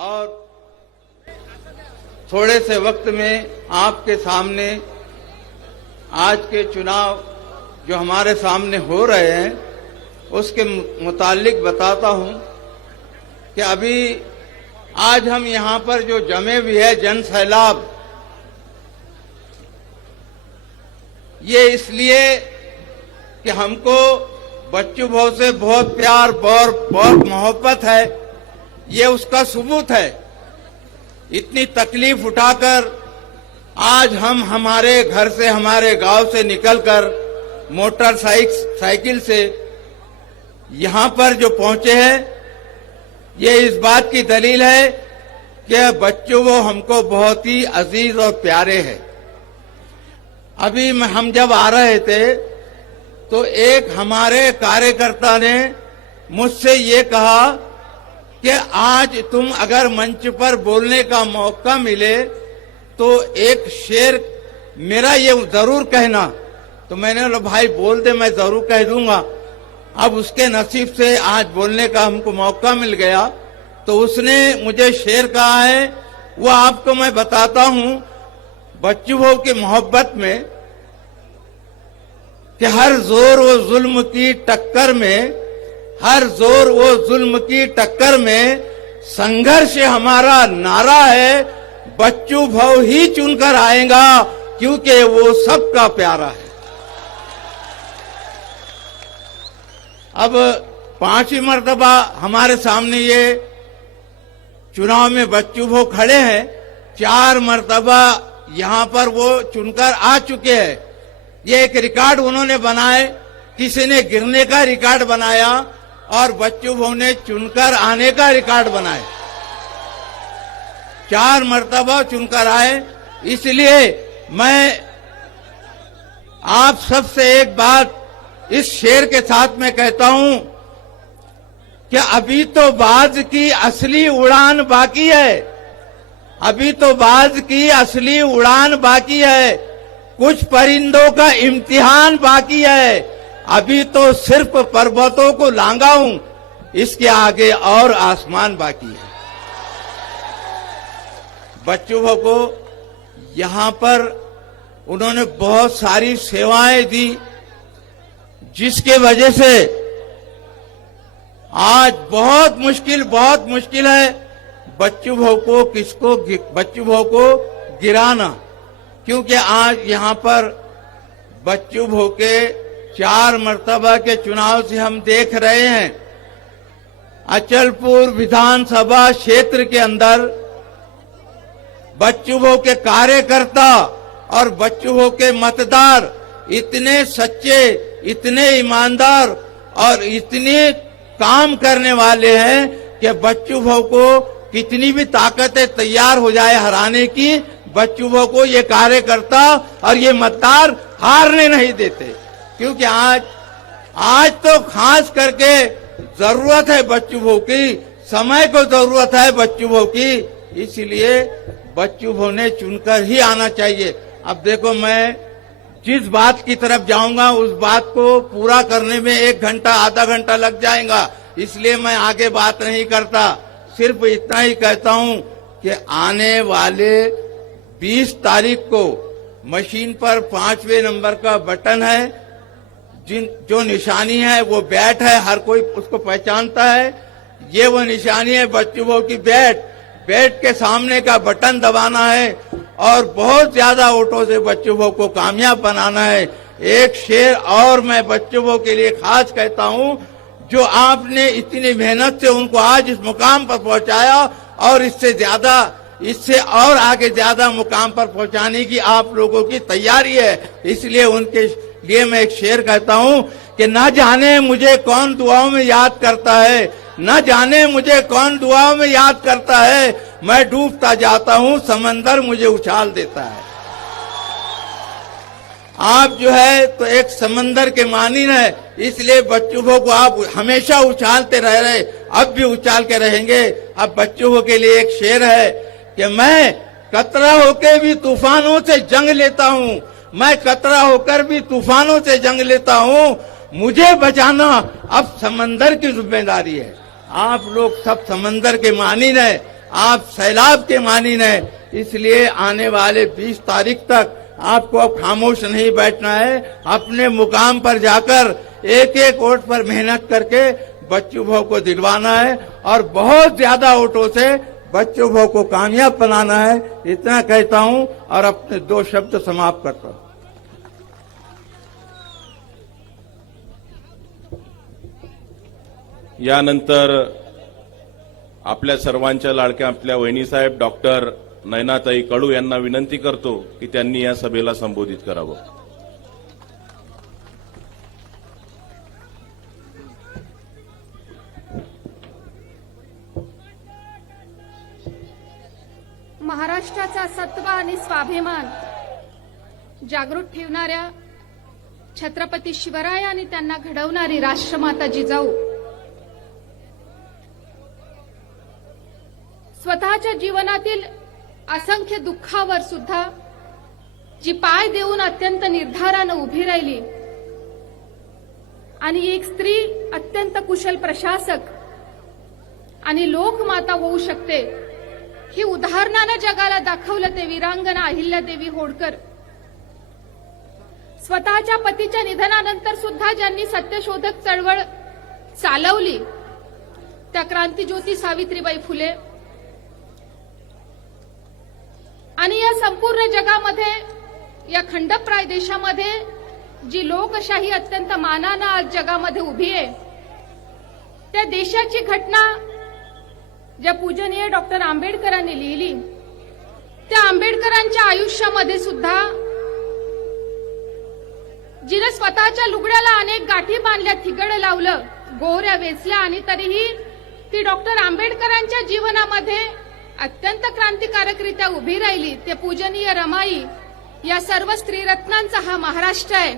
और थोड़े से वक्त में आपके सामने आज के चुनाव जो हमारे सामने हो रहे हैं उसके मुतालिक बताता हूं कि अभी आज हम यहां पर जो जमे हुए है जन सैलाब, ये इसलिए कि हमको बच्चू भाव से बहुत प्यार बहुत मोहब्बत है, ये उसका सबूत है। इतनी तकलीफ उठाकर आज हम हमारे घर से, हमारे गांव से निकलकर मोटरसाइकिल से यहां पर जो पहुंचे हैं, ये इस बात की दलील है कि बच्चों वो हमको बहुत ही अजीज और प्यारे हैं। अभी हम जब आ रहे थे तो एक हमारे कार्यकर्ता ने मुझसे ये कहा कि आज तुम अगर मंच पर बोलने का मौका मिले तो एक शेर मेरा ये जरूर कहना। तो मैंने बोला भाई बोल दे, मैं जरूर कह दूंगा। अब उसके नसीब से आज बोलने का हमको मौका मिल गया, तो उसने मुझे शेर कहा है, वो आपको मैं बताता हूं बच्चू भाव की मोहब्बत में कि हर जोर वो जुल्म की टक्कर में, हर जोर वो जुल्म की टक्कर में संघर्ष हमारा नारा है, बच्चू भाव ही चुनकर आएगा क्योंकि वो सबका प्यारा है। अब 5वीं मर्तबा हमारे सामने ये चुनाव में बच्चू भाव खड़े हैं। 4 मर्तबा यहां पर वो चुनकर आ चुके हैं। ये एक रिकॉर्ड उन्होंने बनाए, किसी ने गिरने का रिकॉर्ड बनाया और बच्चू भाव ने चुनकर आने का रिकॉर्ड बनाया। 4 मर्तबा चुनकर आए। इसलिए मैं आप सबसे एक बात इस शेर के साथ में कहता हूं कि अभी तो बाज की असली उड़ान बाकी है, अभी तो बाज की असली उड़ान बाकी है, कुछ परिंदों का इम्तिहान बाकी है, अभी तो सिर्फ पर्वतों को लांगा हूं, इसके आगे और आसमान बाकी है। बच्चों को यहां पर उन्होंने बहुत सारी सेवाएं दी, जिसके वजह से आज बहुत मुश्किल है बच्चू भाव को गिराना, क्योंकि आज यहां पर बच्चू भाव के 4 मर्तबा के चुनाव से हम देख रहे हैं अचलपुर विधानसभा क्षेत्र के अंदर बच्चू भाव के कार्यकर्ता और बच्चू भाव के मतदार इतने सच्चे, इतने ईमानदार और इतने काम करने वाले हैं कि बच्चू भाव को कितनी भी ताकतें तैयार हो जाए हराने की, बच्चू भाव को ये कार्यकर्ता और ये मतदार हारने नहीं देते। क्योंकि आज तो खास करके जरूरत है बच्चू भाव की, समय को जरूरत है बच्चू भाव की, इसलिए बच्चू भाव ने चुनकर ही आना चाहिए। अब देखो, मैं जिस बात की तरफ जाऊंगा उस बात को पूरा करने में 1 घंटा आधा घंटा लग जाएगा, इसलिए मैं आगे बात नहीं करता। सिर्फ इतना ही कहता हूं कि आने वाले 20 तारीख को मशीन पर 5वें नंबर का बटन है, जो निशानी है वो बैट है, हर कोई उसको पहचानता है। ये वो निशानी है बच्चों की बैट के सामने का बटन दबाना है और बहुत ज्यादा वोटों से बच्चों को कामयाब बनाना है। एक शेर और मैं बच्चों के लिए खास कहता हूं, जो आपने इतनी मेहनत से उनको आज इस मुकाम पर पहुंचाया और इससे और आगे ज्यादा मुकाम पर पहुंचाने की आप लोगों की तैयारी है। इसलिए उनके लिए मैं एक शेर कहता हूं कि न जाने मुझे कौन दुआओं में याद करता है, न जाने मुझे कौन दुआओं में याद करता है, मैं डूबता जाता हूं, समंदर मुझे उछाल देता है। आप जो है तो एक समंदर के मानिन है, इसलिए बच्चों को आप हमेशा उछालते रह रहे, अब भी उछाल के रहेंगे। अब बच्चों के लिए एक शेर है कि मैं कतरा होकर भी तूफानों से जंग लेता हूं, मैं कतरा होकर भी तूफानों से जंग लेता हूं, मुझे बचाना अब समंदर की जिम्मेदारी है। आप लोग सब समंदर के मानिन है, आप सैलाब के मानिन है, इसलिए आने वाले 20 तारीख तक आपको अब खामोश नहीं बैठना है। अपने मुकाम पर जाकर एक एक वोट पर मेहनत करके बच्चों को दिलवाना है और बहुत ज्यादा वोटों से बच्चों को कामयाब बनाना है। इतना कहता हूं और अपने 2 शब्द समाप्त करता हूं। यानंतर आपल्या सर्वांच्या लाडक्या आपल्या वहिनीसाहेब डॉक्टर नयनाताई कडू यांना विनंती करतो की त्यांनी या सभेला संबोधित करावं। महाराष्ट्राचा सत्व आणि स्वाभिमान जागृत ठेवणाऱ्या छत्रपती शिवराय आणि त्यांना घडवणारी राष्ट्रमाता जिजाऊ स्वतःच्या जीवनातील असंख्य दुःखावर सुद्धा जी पाय देऊन अत्यंत निर्धारानं उभी राहिली आणि एक स्त्री अत्यंत कुशल प्रशासक आणि लोकमाता होऊ शकते ही उदाहरणानं जगाला दाखवलं ते वीरांगना अहिल्यादेवी होळकर। स्वतःच्या पतीच्या निधनानंतर सुद्धा ज्यांनी सत्यशोधक चळवळ चालवली त्या क्रांतिज्योती सावित्रीबाई फुले आणि या संपूर्ण जगामध्ये या खंडप्राय देशामध्ये जी लोकशाही अत्यंत मानानं आज जगामध्ये उभी आहे त्या देशाची घटना ज्या पूजनीय डॉक्टर आंबेडकरांनी लिहिली त्या आंबेडकरांच्या आयुष्यामध्ये सुद्धा जिने स्वतःच्या लुगड्याला अनेक गाठी बांधल्या, थिगड लावलं, गोहऱ्या वेचल्या आणि तरीही ती डॉक्टर आंबेडकरांच्या जीवनामध्ये अत्यंत क्रांतिकारकरित्या उभी राहिली। ते पूजनीय रमाई या सर्व स्त्रीरत्नांचा हा महाराष्ट्र आहे।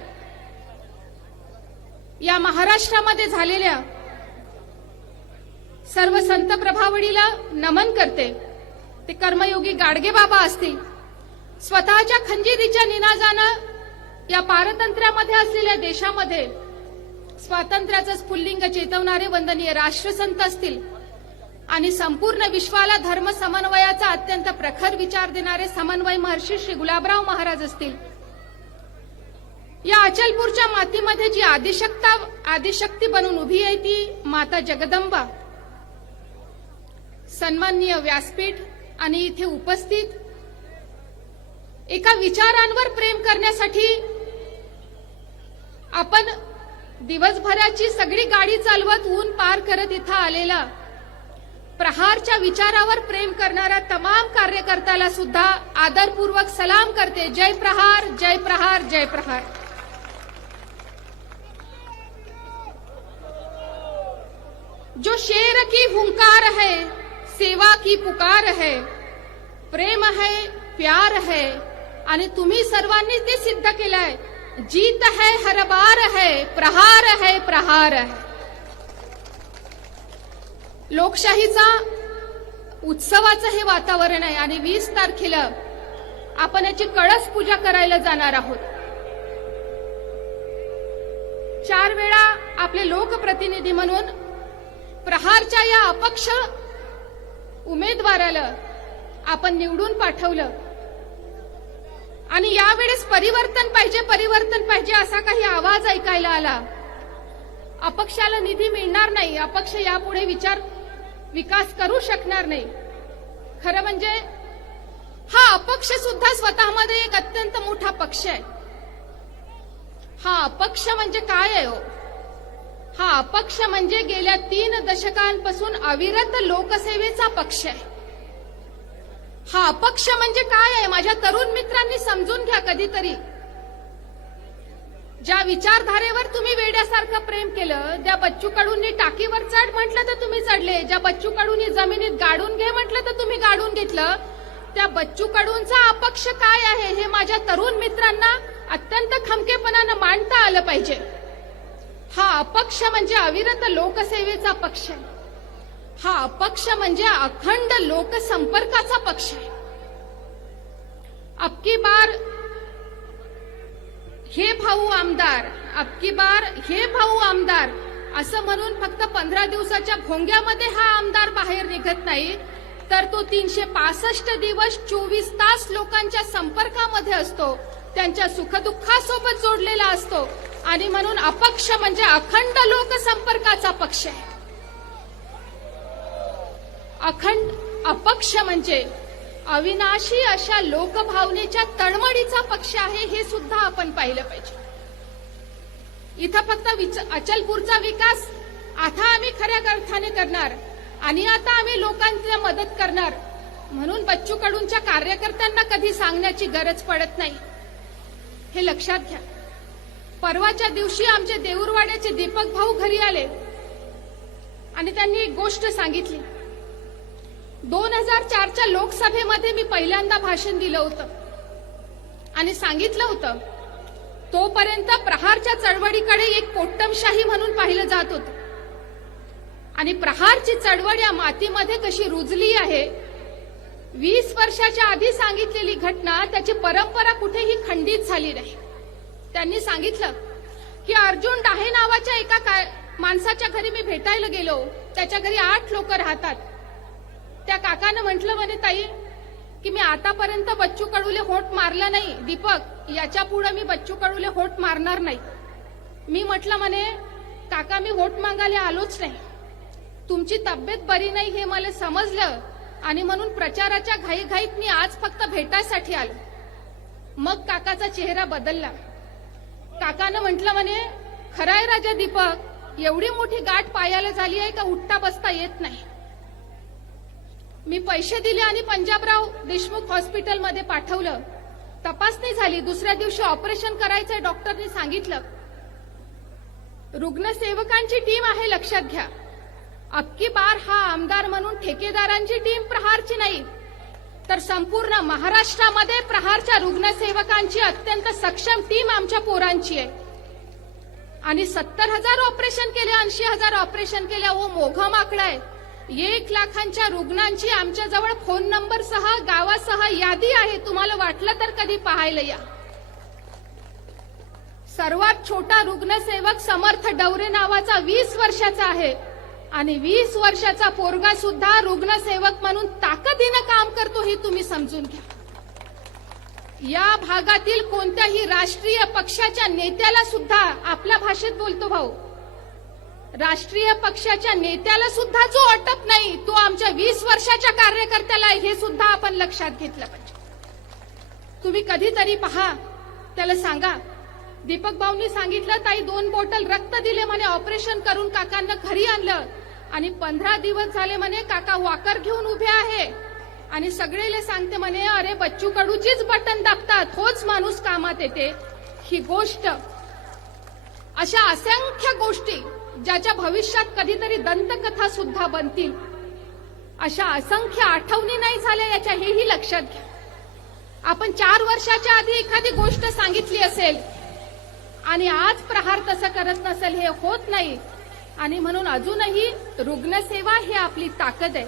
या महाराष्ट्रामध्ये झालेल्या सर्व संत प्रभावळीला नमन करते। ते कर्मयोगी गाडगे बाबा असतील, स्वतःच्या खंजीरीच्या निनादानं या पारतंत्र्यामध्ये असलेल्या देशामध्ये स्वातंत्र्याचं स्फुल्लिंग चेतवणारे वंदनीय राष्ट्रसंत असतील आणि संपूर्ण विश्वाला धर्म समन्वयाचा अत्यंत प्रखर विचार देणारे समन्वय महर्षी श्री गुलाबराव महाराज असतील। या अचलपूरच्या मातीमध्ये जी आदिशक्ती बनून उभी आहे ती माता जगदंबा। सन्माननीय व्यासपीठ आणि इथे उपस्थित एका विचारांवर प्रेम करण्यासाठी आपण दिवसभराची सगळी गाडी चालवत ऊन पार करत इथं आलेला प्रहारच्या विचारावर प्रेम करणाऱ्या तमाम कार्यकर्त्याला सुद्धा आदरपूर्वक सलाम करते। जय प्रहार, जय प्रहार, जय प्रहार। जो शेर की हुंकार है, सेवा की पुकार है, प्रेम है, प्यार है आणि तुम्ही सर्वांनी ते सिद्ध केलंय। जीत है, हर बार है, प्रहार है, प्रहार है। लोकशाहीचा उत्सवाचं हे वातावरण आहे आणि 20 तारखेला आपण याची कळस पूजा करायला जाणार आहोत। 4 वेळा आपले लोकप्रतिनिधी म्हणून प्रहारच्या या अपक्ष उमेदवाराला आपण निवडून पाठवलं आणि यावेळेस परिवर्तन पाहिजे असा काही आवाज ऐकायला आला. अपक्षाला निधी मिळणार नाही, अपक्ष यापुढे विकास करू शकणार नाही. खरं म्हणजे हा अपक्ष सुद्धा स्वतःमध्ये एक अत्यंत मोठा पक्ष आहे. हा अपक्ष म्हणजे काय आहे हो? हा अपक्ष म्हणजे गेल्या 3 दशकांपासून अविरत लोकसेवेचा पक्ष आहे. हा अपक्ष म्हणजे काय आहे? माझ्या तरुण मित्रांनी समजून घ्या कधीतरी. ज्या विचारधारेवर तुम्ही वेड्यासारखं प्रेम केलं, ज्या बच्चू कडूंनी टाकीवर चढ म्हटलं तर तुम्ही चढले, ज्या बच्चू कडूंनी जमिनीत गाडून घे म्हटलं तर तुम्ही गाडून घेतलं, त्या बच्चू कडूंचा अपक्ष काय आहे हे माझ्या तरुण मित्रांना अत्यंत खमकेपणानं मांडता आलं पाहिजे. हा अपक्ष म्हणजे अविरत लोकसेवेचा पक्ष आहे. हा अपक्ष म्हणजे अखंड लोकसंपर्काचा पक्ष आहे. अबकी बार हे भाऊ आमदार, अबकी बार हे भाऊ आमदार असं म्हणून फक्त 15 दिवसाच्या भोंग्यामध्ये हा आमदार बाहेर निघत नाही, तर तो 365 दिवस 24 तास लोकांच्या संपर्कामध्ये असतो, त्यांच्या सुखदुःखासोबत जोडलेला असतो. आणि म्हणून अपक्ष म्हणजे अखंड लोकसंपर्काचा पक्ष आहे. अखंड अपक्ष म्हणजे अविनाशी अशा लोकभावनेच्या तळमळीचा पक्ष आहे, हे सुद्धा आपण पाहिलं पाहिजे. इथं फक्त अचलपूरचा विकास आता आम्ही खऱ्या अर्थाने करणार आणि आता आम्ही लोकांना मदत करणार म्हणून बच्चू कडूंच्या कार्यकर्त्यांना कधी सांगण्याची गरज पडत नाही, हे लक्षात घ्या. परवाच्या दिवशी आमचे देऊरवाड्याचे दीपक भाऊ घरी आले आणि त्यांनी एक गोष्ट सांगितली. 2004च्या लोकसभेमध्ये मी पहिल्यांदा भाषण दिलं होतं आणि सांगितलं होतं तोपर्यंत प्रहारच्या चळवळीकडे एक पोट्टमशाही म्हणून पाहिलं जात होतं आणि प्रहारची चळवळ या मातीमध्ये कशी रुजली आहे. 20 वर्षाच्या आधी सांगितलेली घटना, त्याची परंपरा कुठेही खंडित झाली नाही. त्यांनी सांगितलं की अर्जुन डाहे नावाच्या एका माणसाच्या घरी मी भेटायला गेलो, त्याच्या घरी 8 लोक राहतात. त्या काकानं म्हटलं म्हणे ताई की मी आतापर्यंत बच्चू कडूले होट मारला नाही, दीपक याच्या पुढे मी बच्चू कडूले होट मारणार नाही. मी म्हटलं म्हणे काका मी होट मागायला आलोच नाही, तुमची तब्येत बरी नाही हे मला समजलं आणि म्हणून प्रचाराच्या घाईघाईत मी आज फक्त भेटायसाठी आलो. मग काकाचा चेहरा बदलला. काकानं म्हटलं म्हणे खराय राजा दीपक, एवढी मोठी गाठ पायाला झाली आहे का उठता बसता येत नाही. मी पैसे दिले आणि पंजाबराव देशमुख हॉस्पिटलमध्ये पाठवलं. तपासणी झाली, दुसऱ्या दिवशी ऑपरेशन करायचंय डॉक्टरनी सांगितलं. रुग्णसेवकांची टीम आहे, लक्षात घ्या. अबकी बार हा आमदार म्हणून ठेकेदारांची टीम प्रहारची नाही, तर संपूर्ण महाराष्ट्रामध्ये प्रहारच्या रुग्णसेवकांची अत्यंत सक्षम टीम आमच्या पोरांची आहे. आणि 70,000 ऑपरेशन केले, 80,000 ऑपरेशन केल्या. वो मोघम आकडा आहे. 1 लाखांच्या रुग्णांची आमच्याजवळ फोन नंबरसह गावासह यादी आहे, तुम्हाला वाटलं तर कधी पाहायला या. सर्वात छोटा रुग्णसेवक समर्थ डवरे नावाचा 20 वर्षाचा आहे आणि 20 वर्षाचा पोरगा सुद्धा रुग्णसेवक म्हणून ताकदीनं काम करतो, हे तुम्ही समजून घ्या. या भागातील कोणत्याही राष्ट्रीय पक्षाच्या नेत्याला सुद्धा, आपल्या भाषेत बोलतो भाऊ, राष्ट्रीय पक्षाच्या नेत्याला सुद्धा जो अटप नाही तो आमच्या 20 वर्षाच्या कार्यकर्त्याला, हे सुद्धा आपण लक्षात घेतलं पाहिजे. तुम्ही कधीतरी पहा, त्याला सांगा. दीपक भाऊंनी सांगितलं ताई 2 बॉटल रक्त दिले म्हणे, ऑपरेशन करून काकांना घरी आणलं आणि 15 दिवस झाले म्हणे काका वॉकर घेऊन उभे आहे आणि सगळेले सांगते म्हणे अरे बच्चू कडूचीच बटन दाबतात, तोच माणूस कामात येते. ही गोष्ट, अशा असंख्य गोष्टी ज्याच्या भविष्यात कधीतरी दंतकथा सुद्धा बनतील, अशा असंख्य आठवणी नाही झाल्या याच्या, हेही लक्षात घ्या. आपण 4 वर्षाच्या आधी एखादी गोष्ट सांगितली असेल आणि आज प्रहार तसं करत नसेल, हे होत नाही. आणि म्हणून अजूनही रुग्णसेवा ही आपली ताकद आहे,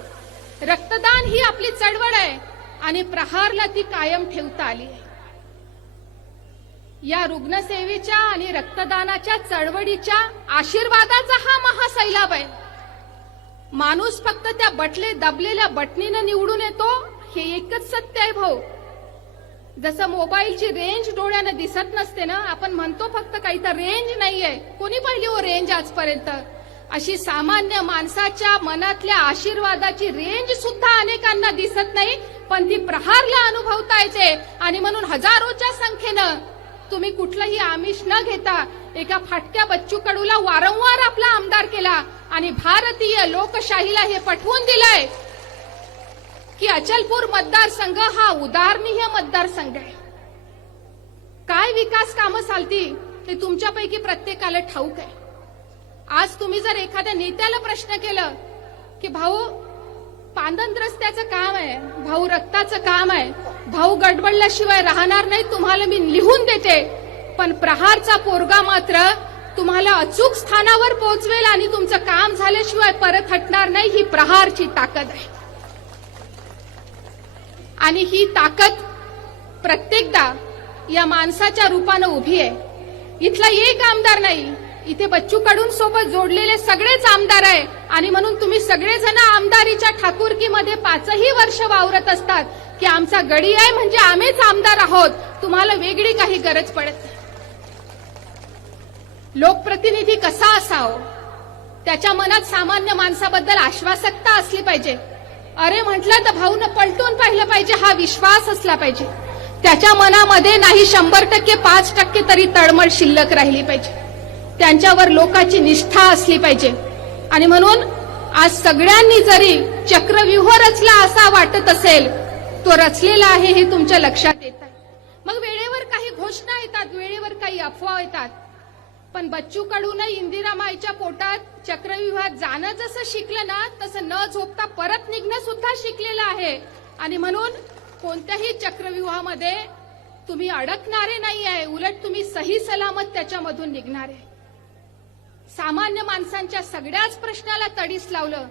रक्तदान ही आपली चळवळ आहे आणि प्रहारला ती कायम ठेवता आली आहे. या रुग्णसेवेच्या आणि रक्तदानाच्या चळवळीच्या आशीर्वादाचा हा महासैलाब आहे. माणूस फक्त त्या दबलेल्या बटणीनं निवडून येतो, हे एकच सत्य आहे भाऊ. जसं मोबाईलची रेंज डोळ्यानं दिसत नसते ना, आपण म्हणतो फक्त काही तर रेंज नाहीये, कोणी पाहिली हो रेंज आजपर्यंत? अशी सामान्य माणसाच्या मनातल्या आशीर्वादाची रेंज सुद्धा अनेकांना दिसत नाही, पण ती प्रहारला अनुभवता येते. आणि म्हणून हजारोच्या संख्येनं तुम्ही कुठलंही आमिष न घेता एका फाटक्या बच्चू कडूला वारंवार आपला आमदार केला आणि भारतीय लोकशाहीला हे पटवून दिलंय की अचलपूर मतदारसंघ हा उदारनीय मतदारसंघ आहे. काय विकास कामं चालती ते तुमच्यापैकी प्रत्येकाला ठाऊक आहे. आज तुम्ही जर एखाद्या नेत्याला प्रश्न केलं की भाऊ पांदन रस्त्याचं काम आहे, भाऊ रक्ताचं काम आहे, भाऊ गडबडल्याशिवाय राहणार नाही, तुम्हाला मी लिहून देते, पण प्रहारचा पोरगा मात्र तुम्हाला अचूक स्थानावर पोहोचवेल आणि तुमचं काम झाल्याशिवाय परत हटणार नाही. ही प्रहारची ताकद आहे आणि ही ताकद प्रत्येकदा या माणसाच्या रूपानं उभी आहे. इथला एक आमदार नाही, इथे बच्चू कडून सोबत जोडलेले सगळेच आमदार आहे. आणि म्हणून तुम्ही सगळेजण आमदारीच्या ठाकूरकीमध्ये 5ही वर्ष वावरत असतात की आमचा गडी आहे म्हणजे आम्हीच आमदार आहोत, तुम्हाला वेगळी काही गरज पडत नाही. लोकप्रतिनिधी कसा असावं, त्याच्या मनात सामान्य माणसाबद्दल आश्वासकता असली पाहिजे. अरे म्हटलं तर भाऊनं पलटून पाहिलं पाहिजे, हा विश्वास असला पाहिजे. त्याच्या मनामध्ये नाही 100%, 5% तरी तळमळ शिल्लक राहिली पाहिजे. त्यांच्यावर लोकांची निष्ठा असली पाहिजे. आणि म्हणून आज सगळ्यांनी जरी चक्रव्यूह रचला असा वाटत असेल, तो रचलेला आहे हे तुमच्या लक्षात येत आहे. मग वेळेवर काही घोषणा येतात, वेळेवर काही अफवा येतात, पण बच्चू कडून इंदिरामाईच्या पोटात चक्रव्यूहात जाणं जसं शिकलं ना, तसं न झोपता परत निघणं सुद्धा शिकलेलं आहे. आणि म्हणून कोणत्याही चक्रव्यूहामध्ये तुम्ही अडकणारे नाही आहे, उलट तुम्ही सही सलामत त्याच्यामधून निघणार आहे. सामान्य माणसांच्या सगळ्याच प्रश्नाला तडीस लावलं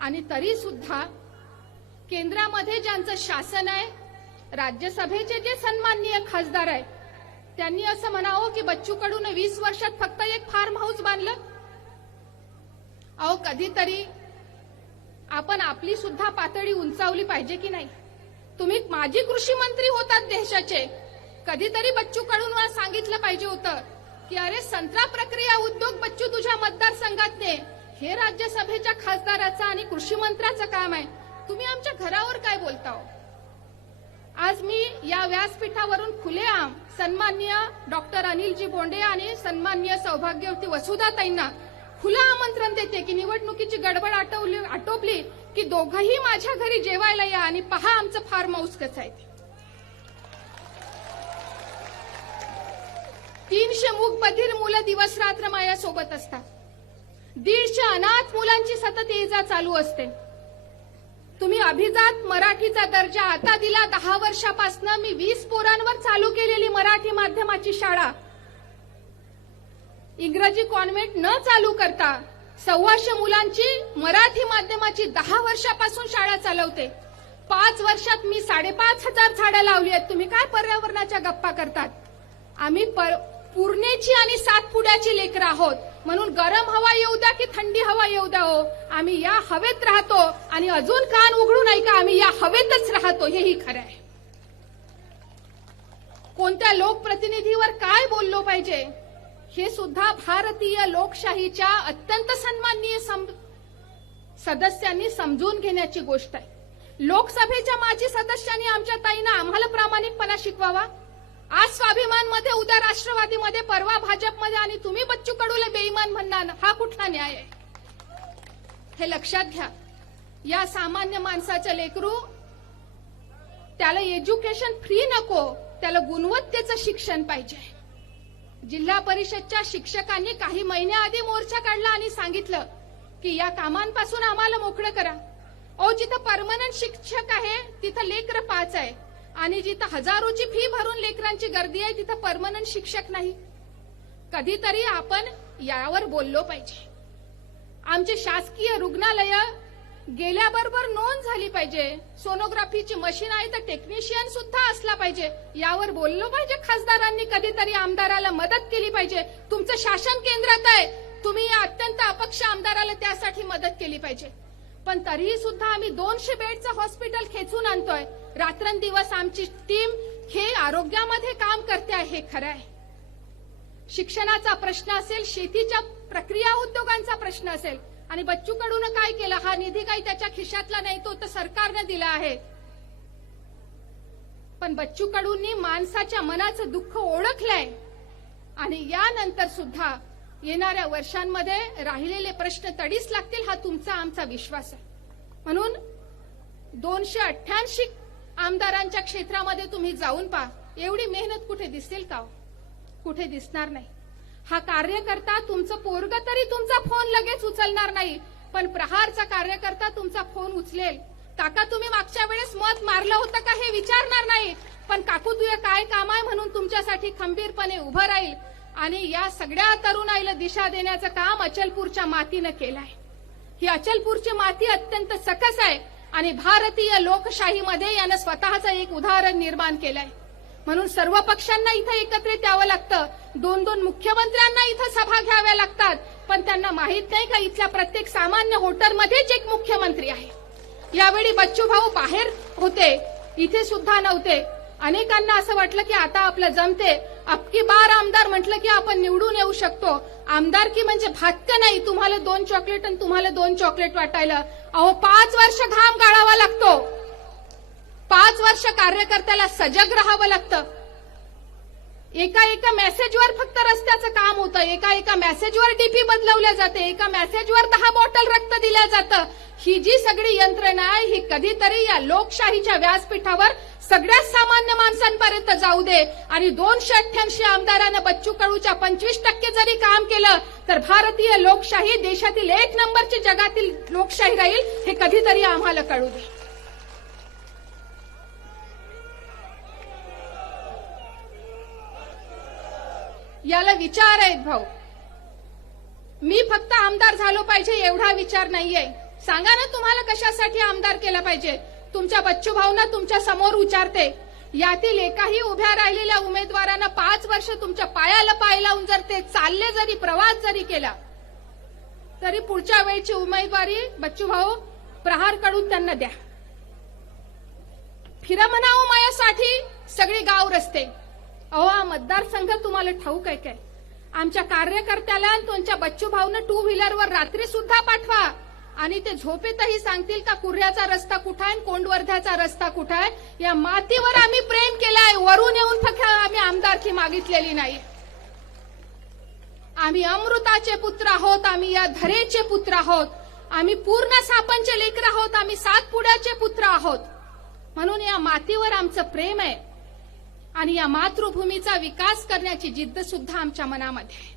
आणि तरी सुद्धा केंद्रामध्ये ज्यांचं शासन आहे, राज्यसभेचे जे सन्माननीय खासदार आहेत, त्यांनी असं म्हणावं की बच्चू कडून 20 वर्षात फक्त एक फार्म हाऊस बांधलं. अहो, कधीतरी आपण आपली सुद्धा पातळी उंचावली पाहिजे की नाही? तुम्ही माजी कृषी मंत्री होतात देशाचे, कधीतरी बच्चू कडून मला सांगितलं पाहिजे होतं की अरे संत्रा प्रक्रिया उद्योग बच्चू तुझ्या मतदारसंघात ने, हे राज्यसभेच्या खासदाराचं आणि कृषी मंत्र्याचं काम आहे, तुम्ही आमच्या घरावर काय बोलता? आज मी या व्यासपीठावरून खुलेआम सन्माननीय डॉक्टर अनिलजी बोंडे आणि सन्माननीय सौभाग्यवती वसुधाताईंना खुलं आमंत्रण देते की निवडणुकीची गडबड आटोपली की दोघंही माझ्या घरी जेवायला या आणि पहा आमचं फार्म हाऊस कसं आहे ते. 300 मूकबधीर मुलं दिवस रात्र माझ्यासोबत असतात. 150 अनाथ मुलांची सतत ये-जा चालू असते. तुम्ही अभिजात मराठीचा दर्जा आता दिला. 10 वर्षापासून मी 20 पोरांवर चालू केलेली मराठी माध्यमाची शाळा इंग्रजी कॉन्व्हेंट न चालू करता 125 मुलांची मराठी माध्यमाची 10 वर्षापासून शाळा चालवते. 5 वर्षात मी 5,500 झाडं लावली आहेत. तुम्ही काय पर्यावरणाच्या गप्पा करतात? आम्ही पूर्णेची आणि सातपुड्याची लेकरं आहोत, म्हणून गरम हवा येऊ द्या की थंडी हवा येऊ द्या हो, आम्ही या हवेत राहतो आणि अजून कान उघडू नाही का आम्ही या हवेतच राहतो, हेही खरं आहे. कोणत्या लोकप्रतिनिधीवर काय बोललो पाहिजे हे सुद्धा भारतीय लोकशाहीच्या अत्यंत सन्माननीय सदस्यांनी समजून घेण्याची गोष्ट आहे. लोकसभेच्या माजी सदस्यांनी आमच्या ताईंना आम्हाला प्रामाणिकपणा शिकवावा. आज स्वाभिमानमध्ये, उद्या राष्ट्रवादीमध्ये, परवा भाजपमध्ये आणि तुम्ही बच्चू कडूला बेईमान म्हणणार, हा कुठला न्याय आहे? हे लक्षात घ्या. या सामान्य माणसाचं लेकरू, त्याला एज्युकेशन फ्री नको, त्याला गुणवत्तेचं शिक्षण पाहिजे. जिल्हा परिषदच्या शिक्षकांनी काही महिन्याआधी मोर्चा काढला आणि सांगितलं की या कामांपासून आम्हाला मोकळं करा. जिथं परमनंट शिक्षक आहे तिथं लेकरं 5 आहे आणि जिथं हजारोची फी भरून लेकरांची गर्दी आहे तिथं परमनंट शिक्षक नाही. कधीतरी आपण यावर बोललो पाहिजे. आमचे शासकीय रुग्णालय गेल्याबरोबर नोंद झाली पाहिजे. सोनोग्राफीची मशीन आहे तर टेक्निशियन सुद्धा असला पाहिजे. यावर बोललो पाहिजे. खासदारांनी कधीतरी आमदाराला मदत केली पाहिजे. तुमचं शासन केंद्रात आहे, तुम्ही या अत्यंत अपक्ष आमदाराला त्यासाठी मदत केली पाहिजे. पण तरीही सुद्धा आम्ही 200 बेडचं हॉस्पिटल खेचून आणतोय. रात्रंदिवस आमची टीम हे आरोग्यामध्ये काम करते आहे, हे खरं आहे. शिक्षणाचा प्रश्न असेल, शेतीच्या प्रक्रिया उद्योगांचा प्रश्न असेल, आणि बच्चू कडूनं काय केलं, हा निधी काही त्याच्या खिशातला नाही, तो तर सरकारने दिला आहे. पण बच्चू कडूंनी माणसाच्या मनाचं दुःख ओळखलंय आणि यानंतर सुद्धा येणाऱ्या वर्षांमध्ये राहिलेले प्रश्न तडीस लागतील, हा तुमचा आमचा विश्वास आहे. म्हणून 288 आमदारांच्या क्षेत्रामध्ये तुम्ही जाऊन पहा, एवढी मेहनत कुठे दिसेल का? कुठे दिसणार नाही. हा कार्यकर्ता, तुमचं पोरग तरी तुमचा फोन लगेच उचलणार नाही, पण प्रहारचा कार्यकर्ता तुमचा फोन उचलेल. काका तुम्ही मागच्या वेळेस मत मारलं होतं का हे विचारणार नाही, पण काकू तुझं काय काम आहे म्हणून तुमच्यासाठी खंबीरपणे उभं राहील. आणि या सगळ्या तरुणाईला दिशा देण्याचं काम अचलपूरच्या मातीनं केलं आहे. ही अचलपूरची माती अत्यंत सकस आहे आणि भारतीय लोकशाहीमध्ये यानं स्वतःचं एक उदाहरण निर्माण केलंय. म्हणून सर्व पक्षांना इथं एकत्रित यावं लागतं. 2-2 मुख्यमंत्र्यांना इथं सभा घ्याव्या लागतात, पण त्यांना माहित नाही का इथल्या प्रत्येक सामान्य होटलमध्येच एक मुख्यमंत्री आहे. यावेळी बच्चू भाऊ बाहेर होते, इथे सुद्धा नव्हते. अनेकांना असं वाटलं की आता आपलं जमते, अबकी बार आमदार म्हटलं की आपण निवडून येऊ शकतो. आमदारकी म्हणजे भातकं नाही, तुम्हाला 2 चॉकलेट आणि तुम्हाला 2 चॉकलेट वाटायला. अहो 5 वर्ष घाम गाळावा लागतो, 5 वर्ष कार्यकर्त्याला सजग राहावं लागतं. एका मेसेजवर फक्त रस्त्याचं काम होतं, एका मेसेजवर डीपी बदलवल्या जाते, एका मेसेजवर 10 बॉटल रक्त दिलं जातं. ही जी सगळी यंत्रणा आहे ही कधीतरी या लोकशाहीच्या व्यासपीठावर सगळ्याच सामान्य माणसांपर्यंत जाऊ दे. आणि 288 आमदारांना बच्चू कडूच्या 25% जरी काम केलं तर भारतीय लोकशाही देशातील 1 नंबरची जगातील लोकशाही राहील, हे कधीतरी आम्हाला कळू दे. याला विचार आहेत भाऊ. मी फक्त आमदार झालो पाहिजे एवढा विचार नाहीये. सांगा ना तुम्हाला कशासाठी आमदार केला पाहिजे. तुमच्या बच्चू भाऊंना तुमच्या समोर विचारते, यातील एकाही उभ्या राहिलेल्या उमेदवारांना 5 वर्ष तुमच्या पायाला पाय लावून जर ते चालले, जरी प्रवास जरी केला, तरी पुढच्या वेळची उमेदवारी बच्चू भाऊ प्रहारकडून त्यांना द्या. फिरा म्हणावं मायासाठी सगळे गाव रस्ते. अहो हा मतदारसंघ तुम्हाला ठाऊक आहे काय? आमच्या कार्यकर्त्याला तुमच्या बच्चू भाऊनं 2 व्हीलरवर रात्री सुद्धा पाठवा आणि ते झोपेतही सांगतील का कुर्ह्याचा रस्ता कुठं आहे, कोंडवर्ध्याचा रस्ता कुठं आहे. या मातीवर आम्ही प्रेम केलाय, वरून येऊन फक्त आम्ही आमदारकी मागितलेली नाही. आम्ही अमृताचे पुत्र आहोत, आम्ही या धरेचे पुत्र आहोत, आम्ही पूर्ण सापंचे लेकर आहोत, आम्ही सातपुड्याचे पुत्र आहोत. म्हणून या मातीवर आमचं प्रेम आहे आणि या मातृभूमीचा विकास करण्याची जिद्द सुद्धा आमच्या मनामध्ये आहे.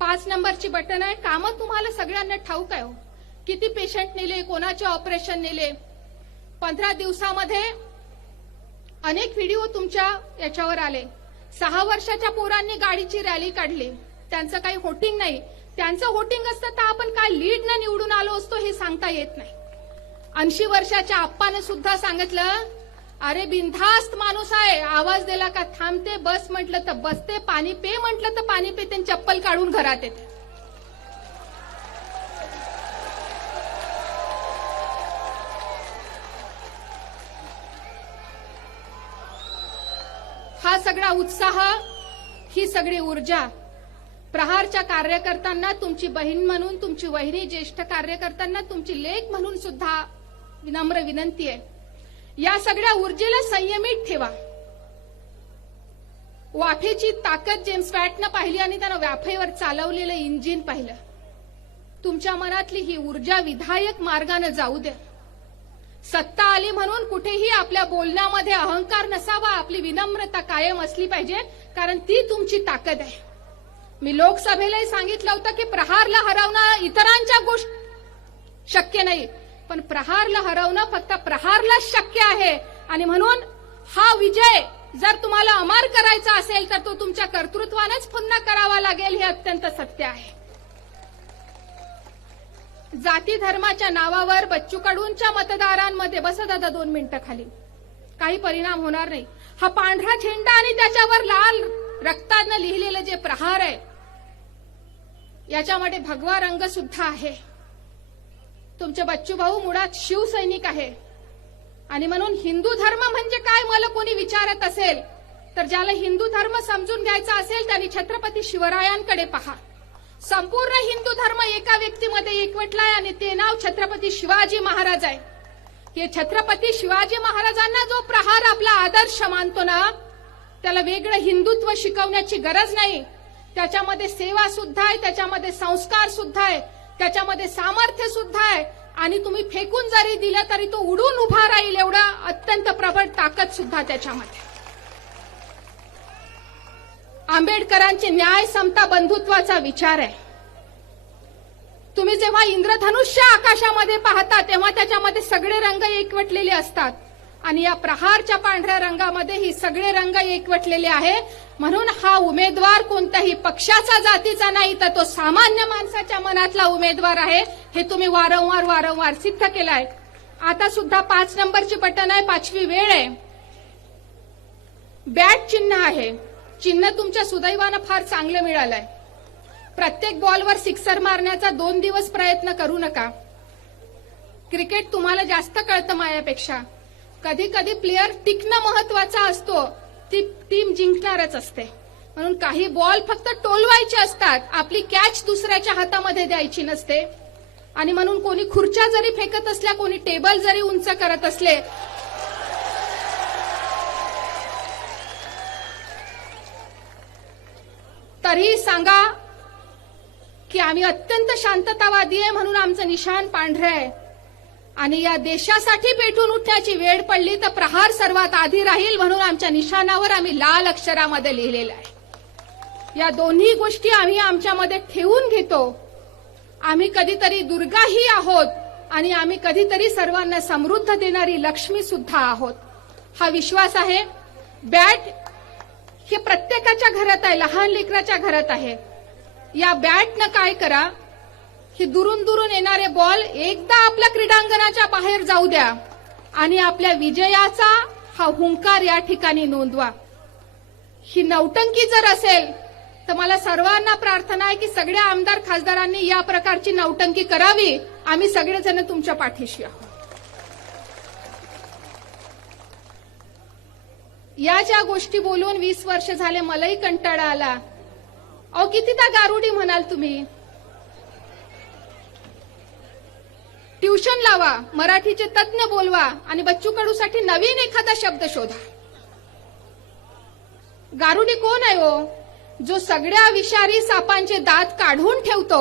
5 नंबरची बटन आहे. कामं तुम्हाला सगळ्यांना ठाऊक आहे. किती पेशंट नेले, कोणाचे ऑपरेशन नेले. 15 दिवसामध्ये अनेक व्हिडिओ तुमच्या याच्यावर आले. 6 वर्षाच्या पोरांनी गाडीची रॅली काढली, त्यांचं काही होटिंग नाही. त्यांचं होटिंग असतं तर आपण काय लीडनं निवडून आलो असतो हे सांगता येत नाही. 80 वर्षाच्या आप्पाने सुद्धा सांगितलं, अरे बिनधास्त माणूस आहे, आवाज दिला का थांबते, बस म्हटलं तर बसते, पाणी पे म्हटलं तर पाणी पे, त्यांनी चप्पल काढून घरात येते. हा सगळा उत्साह, ही सगळी ऊर्जा प्रहारच्या कार्यकर्त्यांना, तुमची बहीण म्हणून, तुमची वहिनी, ज्येष्ठ कार्यकर्त्यांना तुमची लेक म्हणून सुद्धा विनम्र विनंती आहे, या सगळ्या ऊर्जेला संयमित ठेवा. वाफेची ताकद जेम्स वॅटनं पाहिली आणि त्यानं वाफेवर चालवलेलं इंजिन पाहिलं. तुमच्या मनातली ही ऊर्जा विधायक मार्गाने जाऊ द्या. सत्ता आली म्हणून कुठेही आपल्या बोलण्यामध्ये अहंकार नसावा, आपली विनम्रता कायम असली पाहिजे, कारण ती तुमची ताकद आहे. मी लोकसभेलाही सांगितलं होतं की प्रहारला हरवणं इतरांच्या गोष्ट शक्य नाही, पण प्रहारला हरवणं फक्त प्रहारलाच शक्य आहे. आणि म्हणून हा विजय जर तुम्हाला अमर करायचा असेल तर तो तुमच्या कर्तृत्वानेच पुन्हा करावा लागेल, हे अत्यंत सत्य आहे. जाती धर्माच्या नावावर बच्चू कडूंच्या मतदारांमध्ये, बसा दादा 2 मिनिटं खाली, काही परिणाम होणार नाही. हा पांढरा झेंडा आणि त्याच्यावर लाल रक्तानं लिहिलेलं जे प्रहार आहे, याच्यामध्ये भगवा रंग सुद्धा आहे. तुमचे बच्चू भाऊ मुळात शिवसैनिक आहे. आणि म्हणून हिंदू धर्म म्हणजे काय मला कोणी विचारत असेल तर ज्याला हिंदू धर्म समजून घ्यायचा असेल त्यांनी छत्रपती शिवरायांकडे पहा. संपूर्ण हिंदू धर्म एका व्यक्तीमध्ये एकवटलाय आणि ते नाव छत्रपती शिवाजी महाराज आहे. हे छत्रपती शिवाजी महाराजांना जो प्रहार आपला आदर्श मानतो ना, त्याला वेगळं हिंदुत्व शिकवण्याची गरज नाही. त्याच्यामध्ये सेवा सुद्धा आहे, त्याच्यामध्ये संस्कार सुद्धा आहे, त्याच्यामध्ये सामर्थ्य सुद्धा आहे आणि तुम्ही फेकून जरी दिलं तरी तो उडून उभा राहील एवढा अत्यंत प्रबळ ताकद सुद्धा त्याच्यामध्ये. आंबेडकरांचे न्याय समता बंधुत्वाचा विचार आहे. तुम्ही जेव्हा इंद्रधनुष्य आकाशामध्ये पाहता तेव्हा त्याच्यामध्ये सगळे रंग एकवटलेले असतात आणि या प्रहारच्या पांढऱ्या रंगामध्ये ही सगळे रंग एकवटलेले आहे. म्हणून हा उमेदवार कोणत्याही पक्षाचा जातीचा नाही तर तो सामान्य माणसाच्या मनातला उमेदवार आहे. हे तुम्ही वारंवार सिद्ध केलाय. आता सुद्धा 5 नंबरची बटन आहे, 5वी वेळ आहे. बॅट चिन्ह आहे. चिन्ह तुमच्या सुदैवानं फार चांगलं मिळालंय. प्रत्येक बॉलवर सिक्सर मारण्याचा 2 दिवस प्रयत्न करू नका. क्रिकेट तुम्हाला जास्त कळतं माझ्यापेक्षा. कधी कधी प्लेयर टिकणं महत्वाचा असतो, ती टीम जिंकणारच असते. म्हणून काही बॉल फक्त टोलवायचे असतात, आपली कॅच दुसऱ्याच्या हातामध्ये द्यायची नसते. आणि म्हणून कोणी खुर्च्या जरी फेकत असल्या, कोणी टेबल जरी उंच करत असले तरी सांगा की आम्ही अत्यंत शांततावादी आहे म्हणून आमचं निशाण पांढरं आहे. आणि या देशासाठी पेटून उठण्याची वेळ पडली तर प्रहार सर्वात आधी राहील म्हणून आमच्या निशाणावर आम्ही लाल अक्षरामध्ये लिहिलेलं आहे. या दोन्ही गोष्टी आम्ही आमच्यामध्ये ठेवून घेतो. आम्ही कधीतरी दुर्गाही आहोत आणि आम्ही कधीतरी सर्वांना समृद्ध देणारी लक्ष्मी सुद्धा आहोत, हा विश्वास आहे. बॅट हे प्रत्येकाच्या घरात आहे, लहान लेकराच्या घरात आहे. या बॅटनं काय करा, हे दुरून येणारे बॉल एकदा आपल्या क्रीडांगणाच्या बाहेर जाऊ द्या आणि आपल्या विजयाचा हा हुंकार या ठिकाणी नोंदवा. ही नौटंकी जर असेल तर मला सर्वांना प्रार्थना आहे की सगळ्या आमदार खासदारांनी या प्रकारची नौटंकी करावी. आम्ही सगळेजण तुमच्या पाठीशी आहोत. या ज्या गोष्टी बोलून 20 वर्ष झाले मलाही कंटाळा आला. अहो कितीदा गारुडी म्हणाल तुम्ही. ट्युशन लावा, मराठीचे तज्ञ बोलवा आणि बच्चू कडूसाठी नवीन एखादा शब्द शोधा. गारुडी कोण आहे हो? जो सगळ्या विषारी सापांचे दात काढून ठेवतो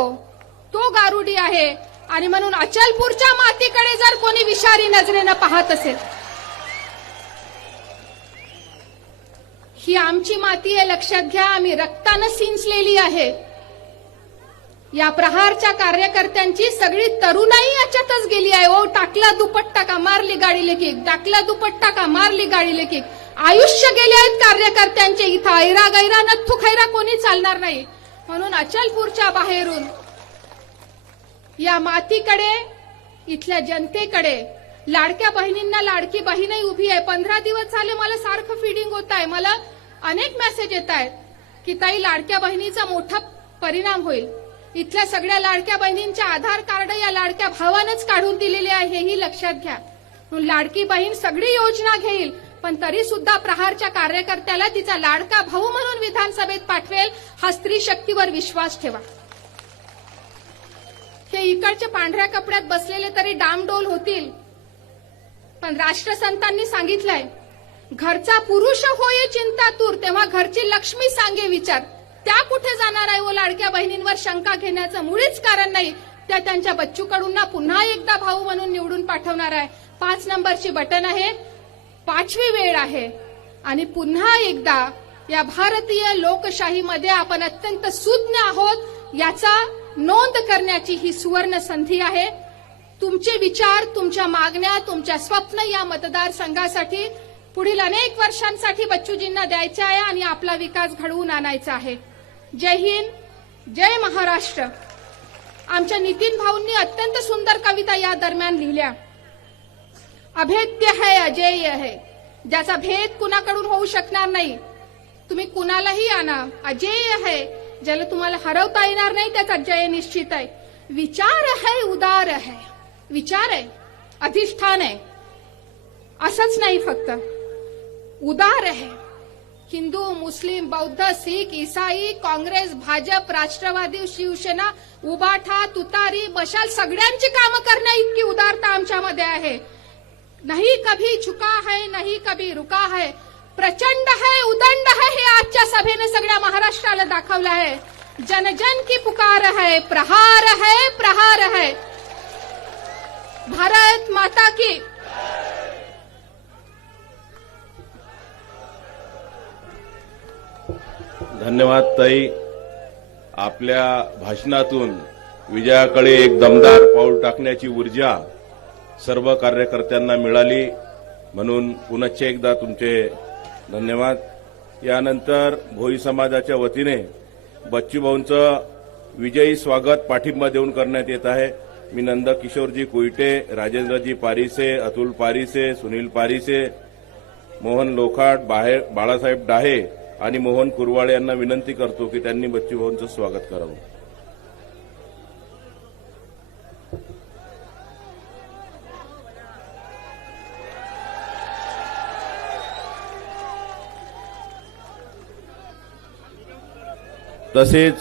तो गारुडी आहे. आणि म्हणून अचलपूरच्या मातीकडे जर कोणी विषारी नजरेनं पाहत असेल, ही आमची माती आहे लक्षात घ्या. आम्ही रक्तानं सिंचलेली आहे. या प्रहारच्या कार्यकर्त्यांची सगळी तरुणाई याच्यातच गेली आहे. ओ टाकला दुपट्टा का मारली गाडीले किक, टाकला दुपट्टा का मारली गाडीले किक. आयुष्य गेले आहेत कार्यकर्त्यांचे. इथं ऐरा गैरा नथू खैरा कोणी चालणार नाही. म्हणून अचलपूरच्या बाहेरून या मातीकडे, इथल्या जनतेकडे, लाडक्या बहिणींना लाडकी बहीणही उभी आहे. 15 दिवस झाले मला सारखं फीडिंग होत आहे. मला अनेक मेसेज येत आहेत की ताई लाडक्या बहिणीचा मोठा परिणाम होईल. इथल्या सगळ्या लाडक्या बहिणींचे आधार कार्ड या लाडक्या भावानंच काढून दिलेले आहे, हेही लक्षात घ्या. लाडकी बहीण सगळी योजना घेईल पण तरी सुद्धा प्रहारच्या कार्यकर्त्याला तिचा लाडका भाऊ म्हणून विधानसभेत पाठवेल, हा स्त्री शक्तीवर विश्वास ठेवा. हे इकडचे पांढऱ्या कपड्यात बसलेले तरी डामडोल होतील, पण राष्ट्रसंतांनी सांगितलंय, घरचा पुरुष होय चिंता तूर, तेव्हा घरची लक्ष्मी सांगे विचार. त्या कुठे जाणार आहे व लाडक्या बहिणींवर शंका घेण्याचं मुळीच कारण नाही. त्या त्यांच्या बच्चू कडूंना पुन्हा एकदा भाऊ म्हणून निवडून पाठवणार आहे. 5 नंबरची बटन आहे, 5वी वेळ आहे आणि पुन्हा एकदा या भारतीय लोकशाहीमध्ये आपण अत्यंत सुज्ञ आहोत याचा नोंद करण्याची ही सुवर्ण संधी आहे. तुमचे विचार, तुमच्या मागण्या, तुमच्या स्वप्न या मतदारसंघासाठी पुढील अनेक वर्षांसाठी बच्चूजींना द्यायचे आहे आणि आपला विकास घडवून आणायचा आहे. जय हिंद, जय महाराष्ट्र. आमच्या नितीन भाऊंनी अत्यंत सुंदर कविता या दरम्यान लिहिल्या. अभेद्य है अजेय है, ज्याचा भेद कुणाकडून होऊ शकणार नाही. तुम्ही कुणालाही आणा, अजेय है, ज्याला तुम्हाला हरवता येणार नाही, त्याचा जय निश्चित आहे. विचार है, उदार है, विचार आहे, अधिष्ठान आहे. असंच नाही फक्त उदार आहे. हिंदू, मुस्लिम, बौद्ध, सीख, ईसाई, काँग्रेस, भाजप, राष्ट्रवादी, शिवसेना, उबाठा, तुतारी, मशाल सगळ्यांची कामं करण्या इतकी उदारता आमच्यामध्ये आहे. नाही कभी झुका है, नहीं कभी रुका है, प्रचंड है, उदंड है, हे आजच्या सभेने सगळ्या महाराष्ट्राला दाखवलं आहे. जन जन की पुकार है, प्रहार है, प्रहार है. भारत माता की. धन्यवाद ताई. आपल्या भाषणातून विजयाकडे एक दमदार पाऊल टाकण्याची ऊर्जा सर्व कार्यकर्त्यांना मिळाली, म्हणून पुनश्च एकदा तुमचे धन्यवाद. यानंतर भोई समाजाच्या वतीने बच्चूभाऊंचं विजयी स्वागत पाठिंबा देऊन करण्यात येत आहे. मी नंदकिशोरजी कोयटे, राजेंद्रजी पारिसे, अतुल पारिसे, सुनील पारिसे, मोहन लोखाट, बाळासाहेब डाहे आणि मोहन कुरवाळे यांना विनंती करतो की त्यांनी बच्चूभाऊंचं स्वागत करावं. तसेच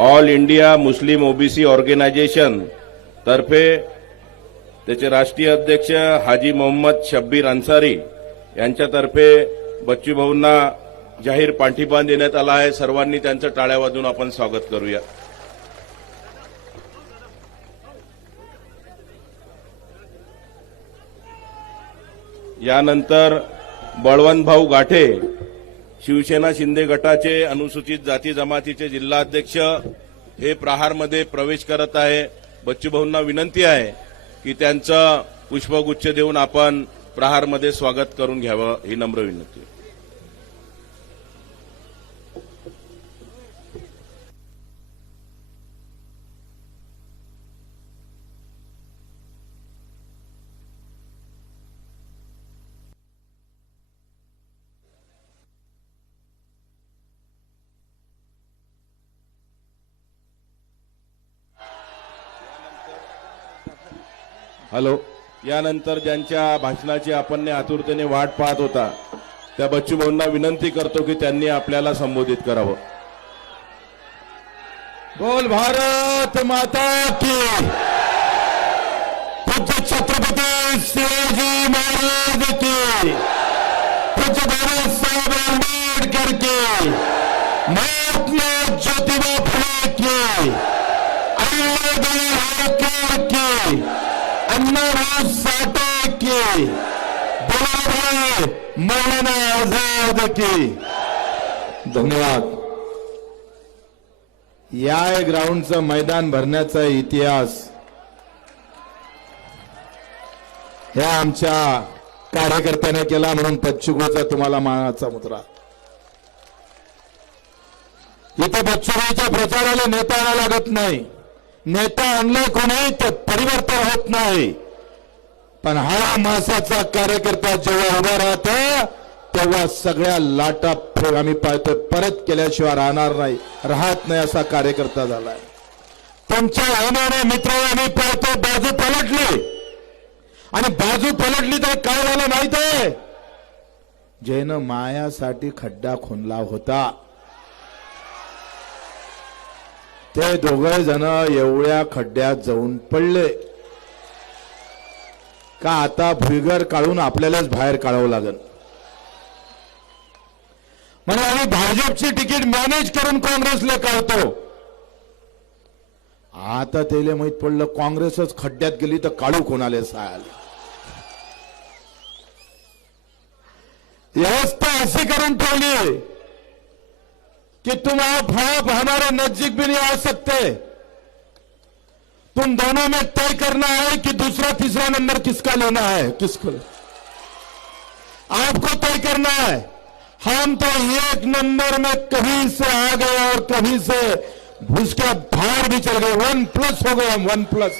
All India Muslim OBC organisation तर्फे त्याचे राष्ट्रीय अध्यक्ष हाजी मोहम्मद शब्बीर अन्सारी यांच्यातर्फे बच्चूभाऊंना जाहीर पाठिंबा देण्यात आला आहे. सर्वांनी त्यांचं टाळ्या वाजवून आपण स्वागत करूया. यानंतर बळवंतभाऊ गाठे, शिवसेना शिंदे गटाचे अनुसूचित जाती जमातीचे जिल्हाध्यक्ष, हे प्रहारमध्ये प्रवेश करत आहे. बच्चूभाऊंना विनंती आहे की त्यांचं पुष्पगुच्छ देऊन आपण प्रहारमध्ये स्वागत करून घ्यावं, ही नम्र विनंती. हॅलो. यानंतर ज्यांच्या भाषणाची आपण आतुरतेने वाट पाहत होता त्या बच्चूभाऊंना विनंती करतो की त्यांनी आपल्याला संबोधित करावं. बोल भारत माता की. पूज्य छत्रपती शिवाजी महाराज की. पूज्य बाबासाहेब आंबेडकर की. महात्मा ज्योतिबा फुले की. अण्णाभाऊ की. अण्णाभाऊ साठे की. भाई मौलाना आझाद की. धन्यवाद. या ग्राउंडचं मैदान भरण्याचा इतिहास ह्या आमच्या कार्यकर्त्याने केला, म्हणून बच्चूभाऊचा तुम्हाला मानाचा मुद्रा. इथे बच्चूभाऊच्या प्रचाराला नेता आणायला लागत नाही. नेता आणला कोणी तर परिवर्तन होत नाही. पण हा मासाचा कार्यकर्ता जेव्हा उभा राहतो तेव्हा सगळ्या लाटा आम्ही पाहतो परत केल्याशिवाय राहणार नाही, राहत नाही असा कार्यकर्ता झालाय. तुमच्या होणाऱ्या मित्रांना आम्ही पाहतो बाजू पलटली, आणि बाजू पलटली तर काय झालं माहित आहे? ज्यानं मायासाठी खड्डा खोनला होता ते दोघे जण एवढ्या खड्ड्यात जाऊन पडले का आता फिगर काढून आपल्यालाच बाहेर काढावं लागेल. म्हणजे आम्ही भाजपची तिकीट मॅनेज करून काँग्रेसला काढतो. आता त्याला माहित पडलं काँग्रेसच खड्ड्यात गेली तर काढू कोणाले साल. व्यवस्था अशी करून ठेवली कि तुम आप हमारे नजदीक भी नहीं आ सकते. तुम दोनों में तय करना है कि दूसरा तीसरा नंबर किसका लेना है, किसको आपको तय करना है. हम तो एक नंबर में कभी से आ गए और कभी से उसके बाहर भी चल गए. 1+ हो गए हम, 1+.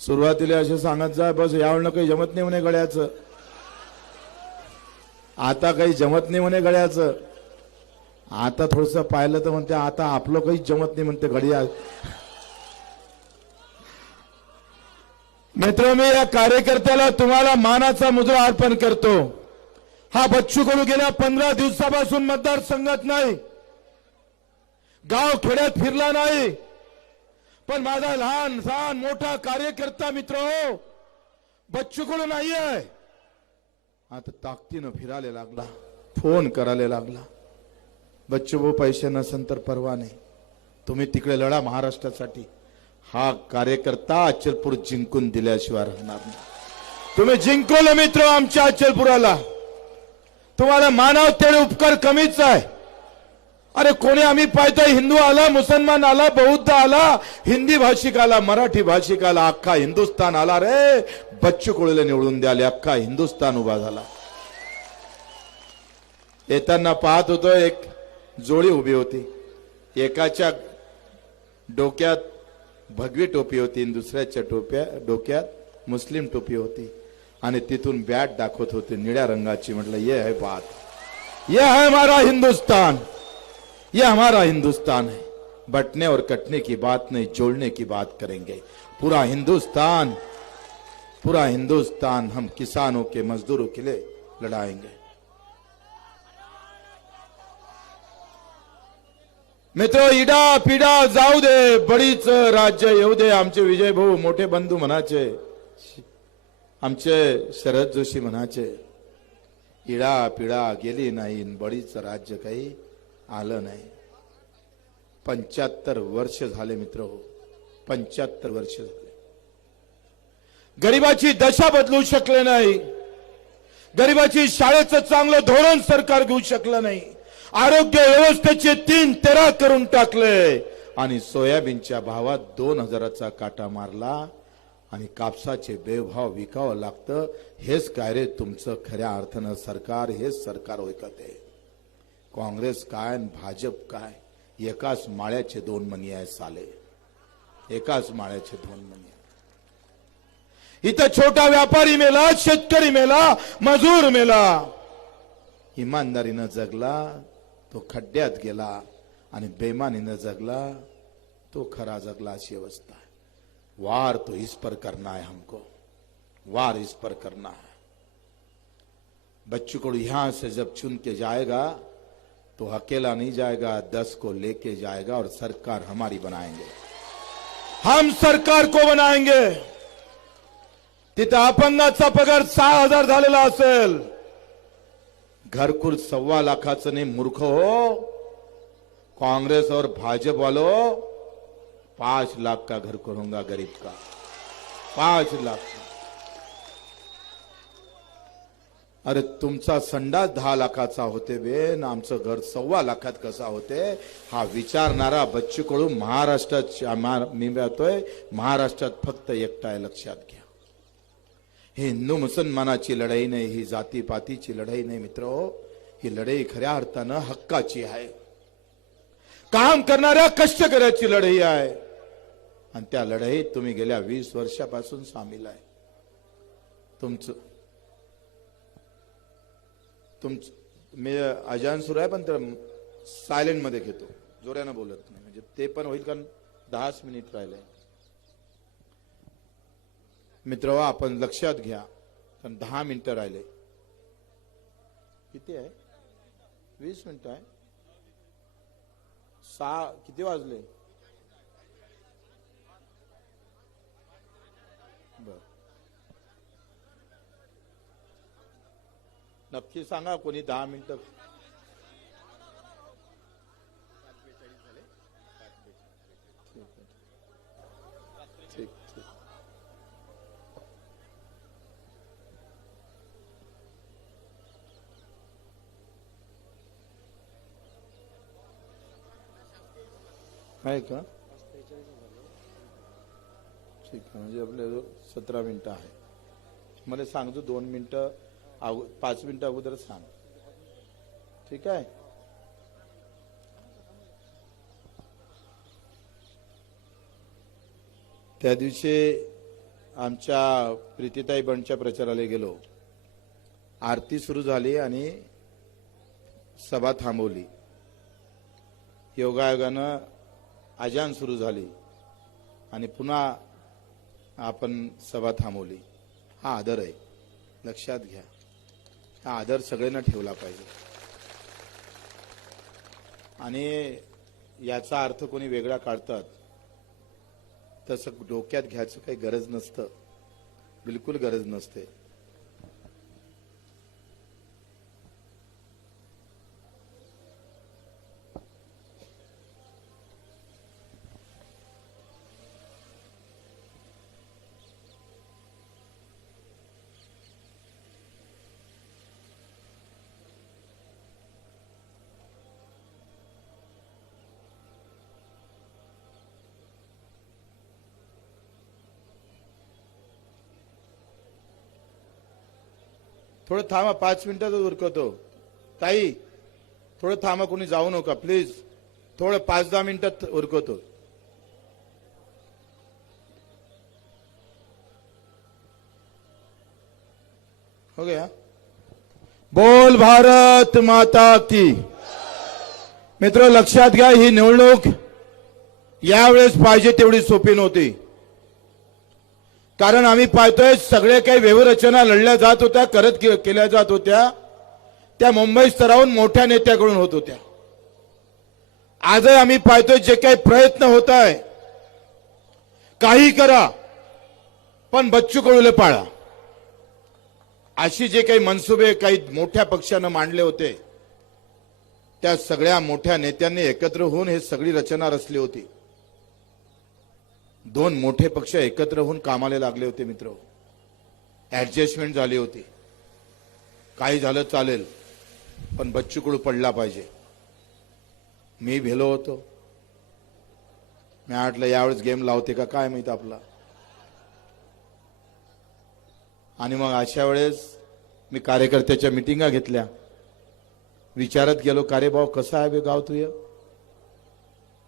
सुरुवातीला असे सांगत जाय बस यावेळेला काही जमत नाही म्हणे गड्याचं, आता काही जमत नाही म्हणे गड्याचं. आता थोडस पाहिलं तर म्हणते आता आपलं काही जमत नाही म्हणते घडियाळ. मित्र, मी या कार्यकर्त्याला तुम्हाला मानाचा मुजरा अर्पण करतो. हा बच्चू कडू गेल्या 15 दिवसापासून मतदारसंघात नाही, गाव खेड्यात फिरला नाही, पण माझा लहान सहान मोठा कार्यकर्ता मित्र हो बच्चू कडू नाही आहे. आता ताकदीनं फिरायला लागला, फोन करायला लागला. बच्चू भाऊ पैसे नसन तर परवा नाही, तुम्ही तिकडे लढा महाराष्ट्रासाठी. हा कार्यकर्ता अचलपूर जिंकून दिल्याशिवाय राहणार नाही. तुम्ही जिंकवलं मित्र आमच्या अचलपुराला. तुम्हाला मानव तेवढे उपकार कमीच आहे. अरे कोणी आम्ही पाहतोय, हिंदू आला, मुसलमान आला, बौद्ध आला, हिंदी भाषिक आला, मराठी भाषिक आला, अख्खा हिंदुस्थान आला रे बच्चू कडूला निवडून द्याले. अख्खा हिंदुस्थान उभा झाला. येताना पाहत होतो, एक जोडी उभी होती. एकाच्या डोक्यात भगवी टोपी होती, दुसऱ्याच्या डोक्यात मुस्लिम टोपी होती, आणि तिथून बॅट दाखवत होते निळ्या रंगाची. म्हटलं ये है बात, ये है हमारा हिंदुस्तान, ये हमारा हिंदुस्तान है. बटने और कटने की बात नहीं, जोड़ने की बात करेंगे. पूरा हिंदुस्तान हम किसानों के मजदूरों के लिए लड़ाएंगे. मित्र, इडा पिडा जाऊ दे, बडीच राज्य येऊ दे. आमचे विजय भाऊ मोठे बंधू म्हणाचे, आमचे शरद जोशी म्हणाचे, इडा पिडा गेली नाही, बडीच राज्य काही आलं नाही. 75 वर्ष झाले मित्र हो, 75 वर्ष झाले. गरिबाची दशा बदलू शकले नाही, गरिबाची शाळेचं चांगलं धोरण सरकार घेऊ शकलं नाही, आरोग्य व्यवस्थेचे 3 तेरा करून टाकले, आणि सोयाबीनच्या भावात 2000चा काटा मारला, आणि कापसाचे बेभाव विकावं लागतं. हेच काय रे तुमचं खऱ्या अर्थानं सरकार? हेच सरकार होय का ते? काँग्रेस काय भाजप काय? एकाच माळ्याचे 2 मणी आहे साले, एकाच माळ्याचे 2 मणी. इथं छोटा व्यापारी मेला, शेतकरी मेला, मजूर मेला. इमानदारीनं जगला तो खड्ड्यात गेला, आणि बेमानीनं जगला तो खरा जगला. अशी अवस्था है. वार तो इस पर करना है, हमको वार इस पर करना है. बच्चू को यहां से जब चुन के जाएगा तो अकेला नहीं जाएगा, 10 को लेके जाएगा, और सरकार हमारी बनाएंगे. हम सरकार को बनाएंगे. तिथं अपंगाचा पगार 6000 झालेला असेल, घरकुल 1.25 लाखाचं नाही मूर्ख हो. कांग्रेस और भाजपा वालों 5 लाख का घर करूंगा गरीब का, 5 लाख का. अरे तुमचा संडास 10 लाखाचा होते बे, न आमचं घर 1.25 लाखात कसा होते? हा विचारणारा बच्चू कडू महाराष्ट्रात मी म्हणतोय, महाराष्ट्रात फक्त एकटा आहे, लक्षात घ्या. ही हिंदू मुसलमानाची लढाई नाही, ही जातीपातीची लढाई नाही मित्रो. ही लढाई खऱ्या अर्थानं हक्काची आहे, काम करणाऱ्या कष्टकऱ्याची लढाई आहे. आणि त्या लढाईत तुम्ही गेल्या 20 वर्षापासून सामील आहे. तुमचं मी अजान सुरू आहे, पण सायलेंट मध्ये घेतो, जोरानं बोलत नाही, म्हणजे ते पण होईल, कारण 10 मिनिट राहिले. मित्र आपण लक्षात घ्या, कारण 10 मिनिटं राहिले. किती आहे? 20 मिनिटं आहे. 6 किती वाजले? बर, नक्की सांगा कोणी 10 मिनिटं. ठीक ठीक. आहे का? ठीक आहे, म्हणजे आपले 17 मिनिटं आहे. मला सांगतो 2 मिनिटं 5 मिनिटं अगोदर सांग. ठीक आहे. त्या दिवशी आमच्या प्रीतीताई बंडच्या प्रचाराला गेलो. आरती सुरू झाली आणि सभा थांबवली. योगायोगानं अजान सुरू झाली आणि पुन्हा आपण सभा थांबवली, हा आदर आहे, लक्षात घ्या. हा आदर सगळ्यांना ठेवला पाहिजे. आणि याचा अर्थ कोणी वेगळा काढतात तसं डोक्यात घ्यायचं काही गरज नसतं, बिलकुल गरज नसते. थोडं थांबा, 5 मिनिटातच उरकतो. ताई थोडं थांबा, कोणी जाऊ नका प्लीज. थोडं 5-10 मिनिटात उरकतो. हो गया. बोल भारत माता की. मित्र लक्षात घ्या, ही निवडणूक यावेळेस पाहिजे तेवढी सोपी नव्हती. कारण आम्ही पाहतोय सगळे काही व्यवरचना लढल्या जात होत्या, केल्या जात होत्या, त्या मुंबई स्तरावरून मोठ्या नेत्याकडून होत होत्या. आजही आम्ही पाहतोय जे काही प्रयत्न होत आहे, काही करा पण बच्चू कडूला पाळा, अशी जे काही मनसुबे काही मोठ्या पक्षानं मांडले होते, त्या सगळ्या मोठ्या नेत्यांनी एकत्र होऊन हे सगळी रचना रचली होती. 2 मोठे पक्ष एकत्र होऊन कामाला लागले होते मित्र. ऍडजस्टमेंट झाली होती. काही झालं चालेल पण बच्चू कडू पडला पाहिजे. मी भेलो होतो. मी म्हटलं यावेळेस गेम लावते का काय माहित आपला. आणि मग अशा वेळेस मी कार्यकर्त्याच्या मिटिंगा घेतल्या. विचारत गेलो, का रे भाऊ कसं आहे बे गाव तुझं.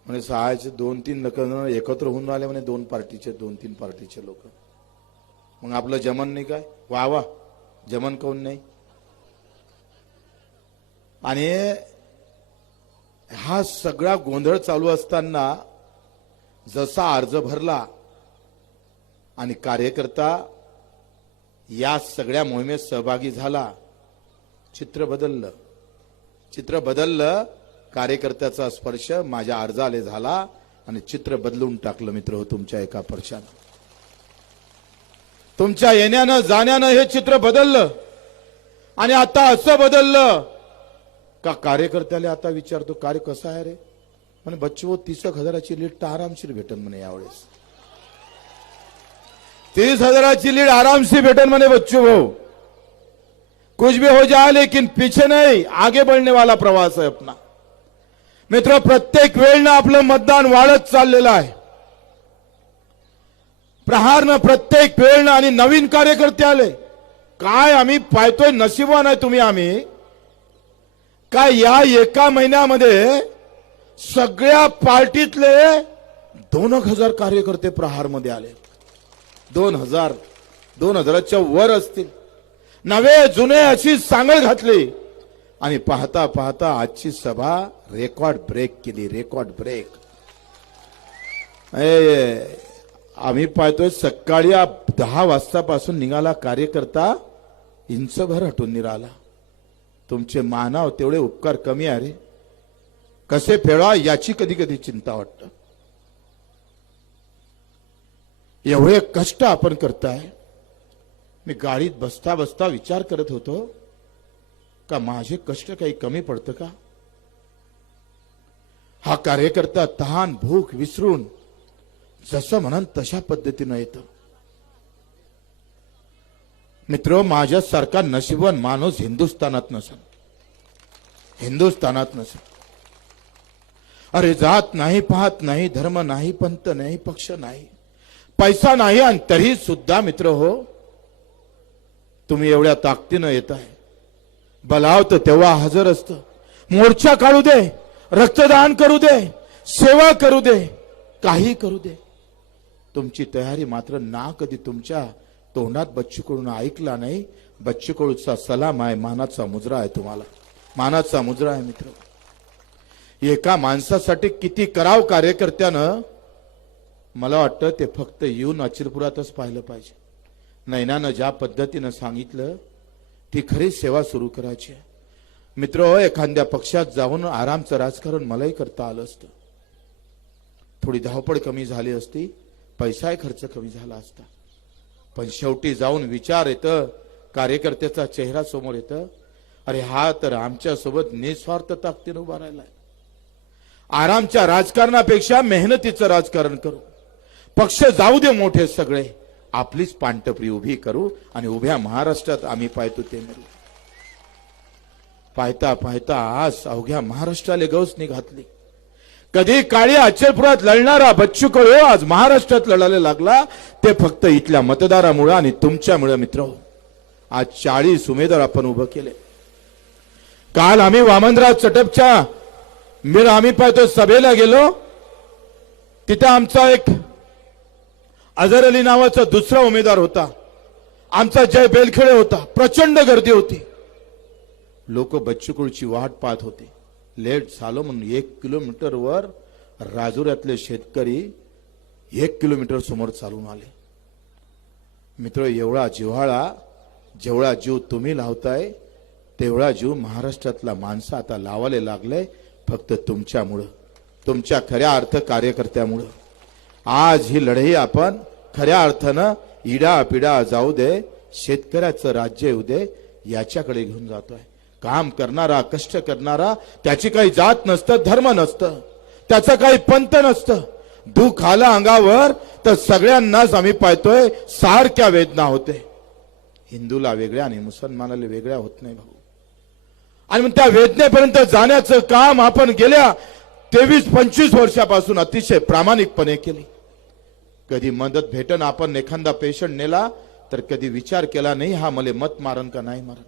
म्हणजे 2-3 लोक एकत्र होऊन राहिले म्हणे, 2-3 पार्टीचे लोक. मग आपलं जमन नाही काय. वा वा, जमन कोण नाही. आणि हा सगळा गोंधळ चालू असताना जसा अर्ज भरला आणि कार्यकर्ता या सगळ्या मोहिमेत सहभागी झाला, चित्र बदललं. कार्यकर्त्याचा स्पर्श माझ्या अर्जाले झाला आणि चित्र बदलून टाकलं मित्र हो तुमच्या एका स्पर्शानं. तुमच्या येण्यानं जाण्यानं हे चित्र बदललं. आणि आता असं बदललं का कार्यकर्त्याला आता विचारतो, कार्य कसं आहे रे. म्हणे बच्चू 30,000ची लीड तर आरामशीर भेटन म्हणे यावेळेस. 30,000ची लीड आरामशीर भेटन म्हणे बच्चू भाऊ. कुछ भी हो जाए लेकिन पीछे नहीं, आगे बढ़ने वाला प्रवास है अपना. मित्र प्रत्येक वेळेनं आपलं मतदान वाढत चाललेलं आहे. प्रहारनं प्रत्येक वेळेनं आणि नवीन कार्यकर्ते आले. काय आम्ही पाहतोय, नशिबान आहे तुम्ही. आम्ही काय या एका महिन्यामध्ये सगळ्या पार्टीतले 2,000 कार्यकर्ते प्रहारमध्ये आले. 2,000च्या वर असतील. नवे जुने अशी सांगळ घातली. आणि पाहता पाहता आजची सभा रेकॉर्ड ब्रेक केली. Record break. आम्ही पाहतोय सकाळी 10 वाजतापासून निघाला कार्यकर्ता, इंचभर हटून निघाला. तुमचे मानाव तेवढे उपकार कमी आहे रे. कसे फेडवा याची कधी कधी चिंता वाटतं. एवढे कष्ट आपण करताय. मी गाडीत बसता बसता विचार करत होतो का माझे कष्ट काही कमी पडतं का. हा कार्यकर्ता तहान भूक विसरून जसं म्हणन तशा पद्धतीनं येतं. मित्र माझ्यासारखा नशिबवान माणूस हिंदुस्थानात नसेल. अरे जात नाही, पाहत नाही, धर्म नाही, पंथ नाही, पक्ष नाही, पैसा नाही, आणि तरी सुद्धा मित्र हो तुम्ही एवढ्या ताकदीनं येताय. बलावतं तेव्हा हजर असतं. मोर्चा काढू दे, रक्तदान करू दे, सेवा करू दे, काही करू दे. तुमची तयारी मात्र ना कधी तुमच्या तोंडात बच्चू कडून ऐकला नाही. बच्चू कडूचा सलाम आहे, मानाचा मुजरा आहे. तुम्हाला मानाचा मुजरा आहे मित्र. एका माणसासाठी किती कराव कार्यकर्त्यानं मला वाटतं ते फक्त येऊन अचलपुरातच पाहिलं पाहिजे. नैनानं ज्या पद्धतीनं सांगितलं ती खरी सेवा सुरू करायची आहे. मित्र, एखाद्या पक्षात जाऊन आरामचं राजकारण मलाही करता आलं असतं. थोडी धावपळ कमी झाली असती, पैसाही खर्च कमी झाला असता. पण शेवटी जाऊन विचार येतं, कार्यकर्त्याचा चेहरा समोर येतं, अरे हा तर आमच्या सोबत निस्वार्थ ताकदीने उभा राहिलाय. आरामच्या राजकारणापेक्षा मेहनतीचं राजकारण करू. पक्ष जाऊ दे मोठे सगळे, आपलीच पांटपरी उभी करू आणि उभ्या महाराष्ट्रात आम्ही पाहतो ते मिळू. पाहता पाहता आज अवघ्या महाराष्ट्राला गवसणी घातली. कधी काळी अचलपुरात लढणारा बच्चू कडू आज महाराष्ट्रात लढायला लागला, ते फक्त इथल्या मतदारामुळे आणि तुमच्यामुळे. मित्र, आज 40 उमेदवार आपण उभं केले. काल आम्ही वामनराव चटपच्या आम्ही पाहतो सभेला गेलो. तिथे आमचा एक अझर अली नावाचा दुसरा उमेदवार होता, आमचा जय बेलखेडे होता. प्रचंड गर्दी होती. लोक बच्चू कडूची वाट पाहत होते. लेट झालं म्हणून 1 किलोमीटर वर राजुऱ्यातले शेतकरी 1 किलोमीटर समोर चालून आले. मित्र, एवढा जिव्हाळा, जेवढा जीव तुम्ही लावताय तेवढा जीव महाराष्ट्रातला माणसं आता लावायला लागले, फक्त तुमच्यामुळं, तुमच्या खऱ्या अर्थ कार्यकर्त्यामुळं. आज ही लढाई आपण खऱ्या अर्थानं इडा पिडा जाऊ दे, शेतकऱ्याचं राज्य येऊ दे, याच्याकडे घेऊन जातोय. काम करणारा, कष्ट करणारा, त्याची काही जात नसतं, धर्म नसतं, त्याचं काही पंथ नसतं. दुःख आलं अंगावर तर सगळ्यांनाच आम्ही पाहतोय सारख्या वेदना होते. हिंदूला वेगळ्या आणि मुसलमानाला वेगळ्या होत नाही भाऊ. आणि मग त्या वेदनेपर्यंत जाण्याचं काम आपण गेल्या 23-25 वर्षापासून अतिशय प्रामाणिकपणे केली. कधी मदत भेटन, आपण एखादा पेशंट नेला तर कधी विचार केला नाही हा मला मत मारन का नाही मारन.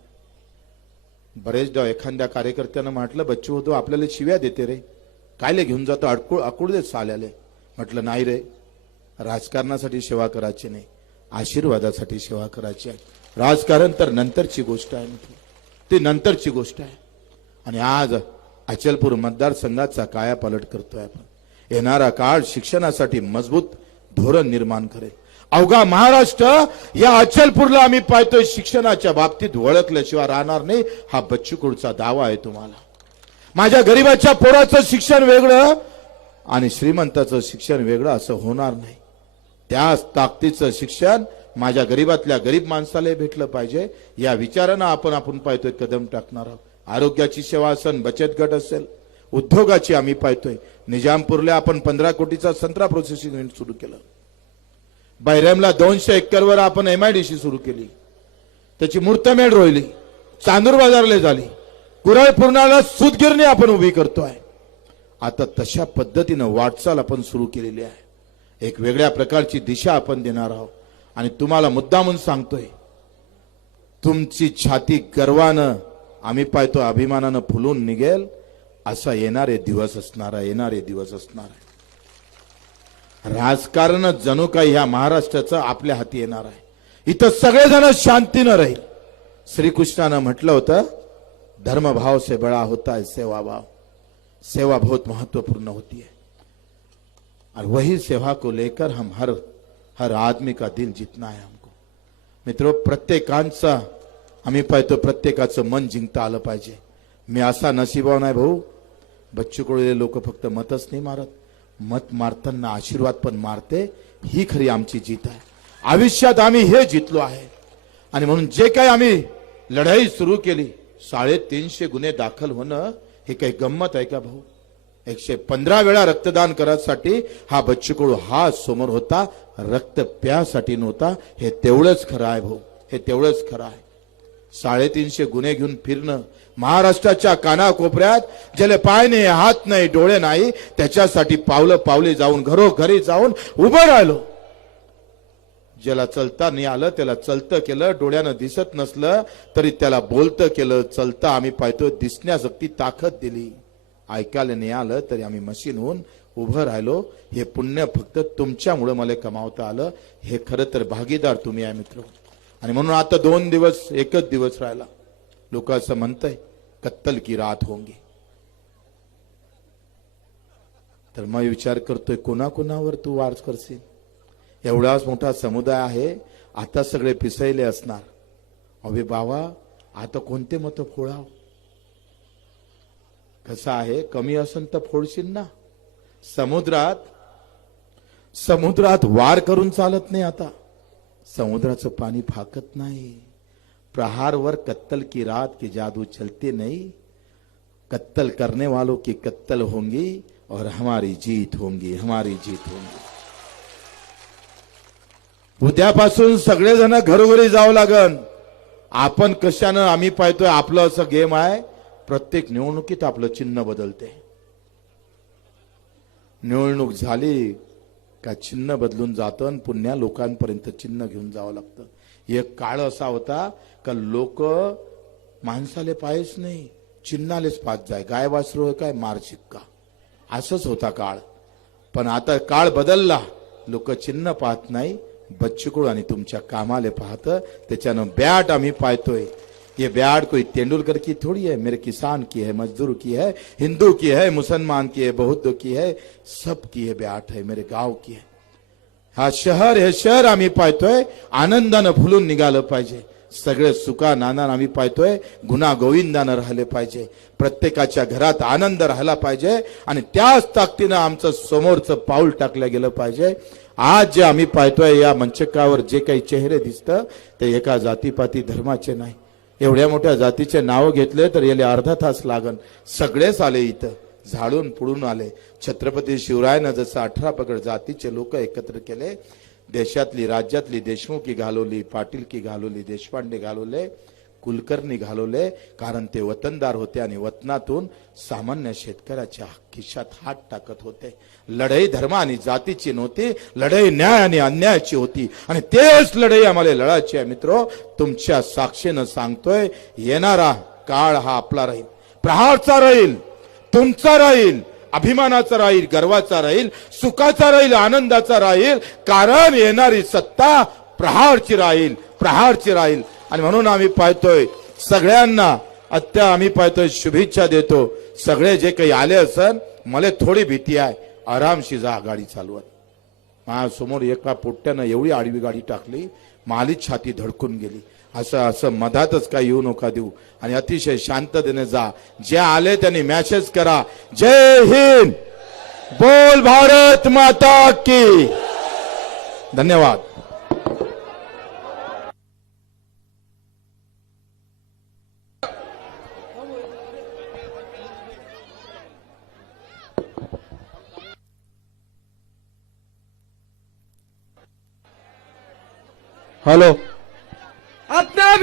बरेचदा एखाद्या कार्यकर्त्यानं म्हटलं, बच्चू होतो आपल्याला शिव्या देते रे, कायले घेऊन जातो, अडकूळ देत साल्याले. म्हटलं नाही रे, राजकारणासाठी सेवा करायची नाही, आशीर्वादासाठी सेवा करायची आहे. राजकारण तर नंतरची गोष्ट आहे, ती नंतरची गोष्ट आहे. आणि आज अचलपूर मतदारसंघाचा कायापालट करतोय आपण. येणारा काळ शिक्षणासाठी मजबूत धोरण निर्माण करेल. अवघा महाराष्ट्र या अचलपूरला आम्ही पाहतोय शिक्षणाच्या बाबतीत ओळखल्याशिवाय राहणार नाही, हा बच्चू कडूचा दावा आहे तुम्हाला. माझ्या गरीबाच्या पोराचं शिक्षण वेगळं आणि श्रीमंताचं शिक्षण वेगळं असं होणार नाही. त्याच ताकदीचं शिक्षण माझ्या गरीबातल्या गरीब माणसाला भेटलं पाहिजे, या विचारानं आपण पाहतोय कदम टाकणार आहोत. आरोग्याची सेवा असेल, बचत गट असेल, उद्योगाची आम्ही पाहतोय. निजामपूरला आपण 15 कोटीचा संत्रा प्रोसेसिंग युनिट सुरू केलं. बैरमला 200 एकरवर आपण MIDC सुरू केली, त्याची मुहूर्तमेढ रोवली. चांदूर बाजारला झाली. कुराळ पूर्णाला सूतगिरणी आपण उभी करतोय. आता तशा पद्धतीनं वाटचाल आपण सुरू केलेली आहे. एक वेगळ्या प्रकारची दिशा आपण देणार आहोत. आणि तुम्हाला मुद्दामून सांगतोय, तुमची छाती गर्वानं आम्ही पाहतो अभिमानानं फुलून निघेल असा येणारे दिवस असणार आहे. येणारे दिवस असणार आहे. राजकारण जणू काही ह्या महाराष्ट्राचं आपल्या हाती येणार आहे. इथं सगळेजण शांतीनं राहील. श्रीकृष्णानं म्हटलं होतं, धर्मभाव से बड़ा होता है सेवाभाव. सेवा बहुत महत्वपूर्ण होती है और वही सेवा को लेकर हम हर आदमी का दिल जीतना है हमको. मित्रों, प्रत्येकांचा आम्ही पाहतो प्रत्येकाचं मन जिंकता आलं पाहिजे. मी असा नशिबाव नाही भाऊ, बच्चू कडू लोक फक्त मतच नाही मारत, मत मारताना आशीर्वाद पण मारते. ही खरी आमची जीत आहे. आयुष्यात आम्ही हे जितलो आहे. आणि म्हणून जे काही आम्ही लढाई सुरू केली, 350 गुन्हे दाखल होणं हे काही गंमत आहे का भाऊ? 115 वेळा रक्तदान करायसाठी हा बच्चू कडू हा समोर होता, रक्त प्यासाठी नव्हता. हे तेवढंच खरं आहे भाऊ, हे तेवढंच खरं आहे. 350 गुन्हे घेऊन फिरणं, महाराष्ट्राच्या कानाकोपऱ्यात ज्याला पाय नाही, हात नाही, डोळे नाही, त्याच्यासाठी पावले जाऊन घरोघरी जाऊन उभं राहिलो. ज्याला चलता नाही आलं त्याला चलतं केलं, डोळ्यानं दिसत नसलं तरी त्याला बोलतं केलं. चलता आम्ही पाहतो दिसण्यासाठी ताकद दिली. ऐकायला नाही आलं तरी आम्ही मशीन होऊन उभं राहिलो. हे पुण्य फक्त तुमच्यामुळे मला कमावता आलं. हे खरं तर भागीदार तुम्ही आहे मित्र. आणि म्हणून आता 2 दिवस, एकच दिवस राहिला. लोक असं म्हणताय कत्तल की रात होंगी. तर मग विचार करतोय कोणाकोणावर तू वार करशील. एवढाच मोठा समुदाय आहे, आता सगळे पिसैले असणार. अबे बाबा, आता कोणते मत फोडाव. कसं आहे, कमी असून तर फोडशील ना. समुद्रात वार करून चालत नाही. आता समुद्राचं पाणी फाकत नाही. प्रहारवर कत्तल की रात की जादू चलते नहीं. कत्तल करने वालों की कत्तल होंगी और हमारी जीत होंगी, हमारी जीत होंगी. उद्यापासून सगळेजण घरोघरी जावं लागन. आपण कशानं आम्ही पाहतोय, आपलं असं गेम आहे, प्रत्येक निवडणुकीत आपलं चिन्ह बदलते. निवडणूक झाली का चिन्ह बदलून जातं आणि पुण्या लोकांपर्यंत चिन्ह घेऊन जावं लागतं. एक काळ असा होता का लोक माणसाले पायच नाही, चिन्हालेच पाच जाय. गाय वासरू काय मार शिक्का, असंच होता काळ. पण आता काळ बदलला. लोक चिन्ह पाहत नाही, बच्चूकडू आणि तुमच्या कामाले पाहत. त्याच्यानं बॅट आम्ही पाहतोय. ये बैट कोई तेंदुलकर की थोड़ी है, मेरे किसान की है, मजदूर की है, हिंदू की है, मुसलमान की है, बौद्ध की है, सबकी है बैट है, मेरे गाव की है. हा शहर, हे शहर आम्ही पाहतोय आनंदानं फुलून निघालं पाहिजे. सगळे सुखा नाना आम्ही पाहतोय गुन्हा गोविंदानं राहिले पाहिजे. प्रत्येकाच्या घरात आनंद राहिला पाहिजे आणि त्याच ताकदीनं आमचं समोरचं पाऊल टाकलं गेलं पाहिजे. आज जे आम्ही पाहतोय या मंचकावर जे काही चेहरे दिसतं ते एका जातीपाती धर्माचे नाही. एवढ्या मोठ्या जातीचे नाव घेतले तर याला अर्धा तास लागन. सगळेच आले इथं, झाडून पुडून आले. छत्रपती शिवरायानं जसं 18 पगड जातीचे लोक एकत्र केले, देशातली राज्यातली देशमुखी घालवली, पाटील की घालवली, देशपांडे घालवले, कुलकर्णी घालवले. कारण ते वतनदार होते आणि वतनातून सामान्य शेतकऱ्याच्या खिशात हात टाकत होते. लढाई धर्म आणि जातीची नव्हती, लढाई न्याय आणि अन्यायाची होती. आणि तेच लढाई आम्हाला लढायची आहे. मित्रो, तुमच्या साक्षीनं सांगतोय, येणारा काळ हा आपला राहील, प्रहारचा राहील, तुमचा राहील, अभिमानाचा राहील, गर्वाचा राहील, सुखाचा राहील, आनंदाचा राहील. कारण येणारी सत्ता प्रहारची राहील, प्रहारची राहील. आणि म्हणून आम्ही पाहतोय सगळ्यांना आत्ता आम्ही पाहतोय शुभेच्छा देतो. सगळे जे काही आले असन, मला थोडी भीती आहे, आरामशी जा गाडी चालवत. माझ्यासमोर एका पोट्ट्यानं एवढी आडवी गाडी टाकली, मालीच छाती धडकून गेली. असं मधातच काय येऊ नका देऊ आणि अतिशय शांततेने जा. जे आले त्यांनी मेसेज करा, जय हिंद, बोल भारत माता की. धन्यवाद. हेलो. अपना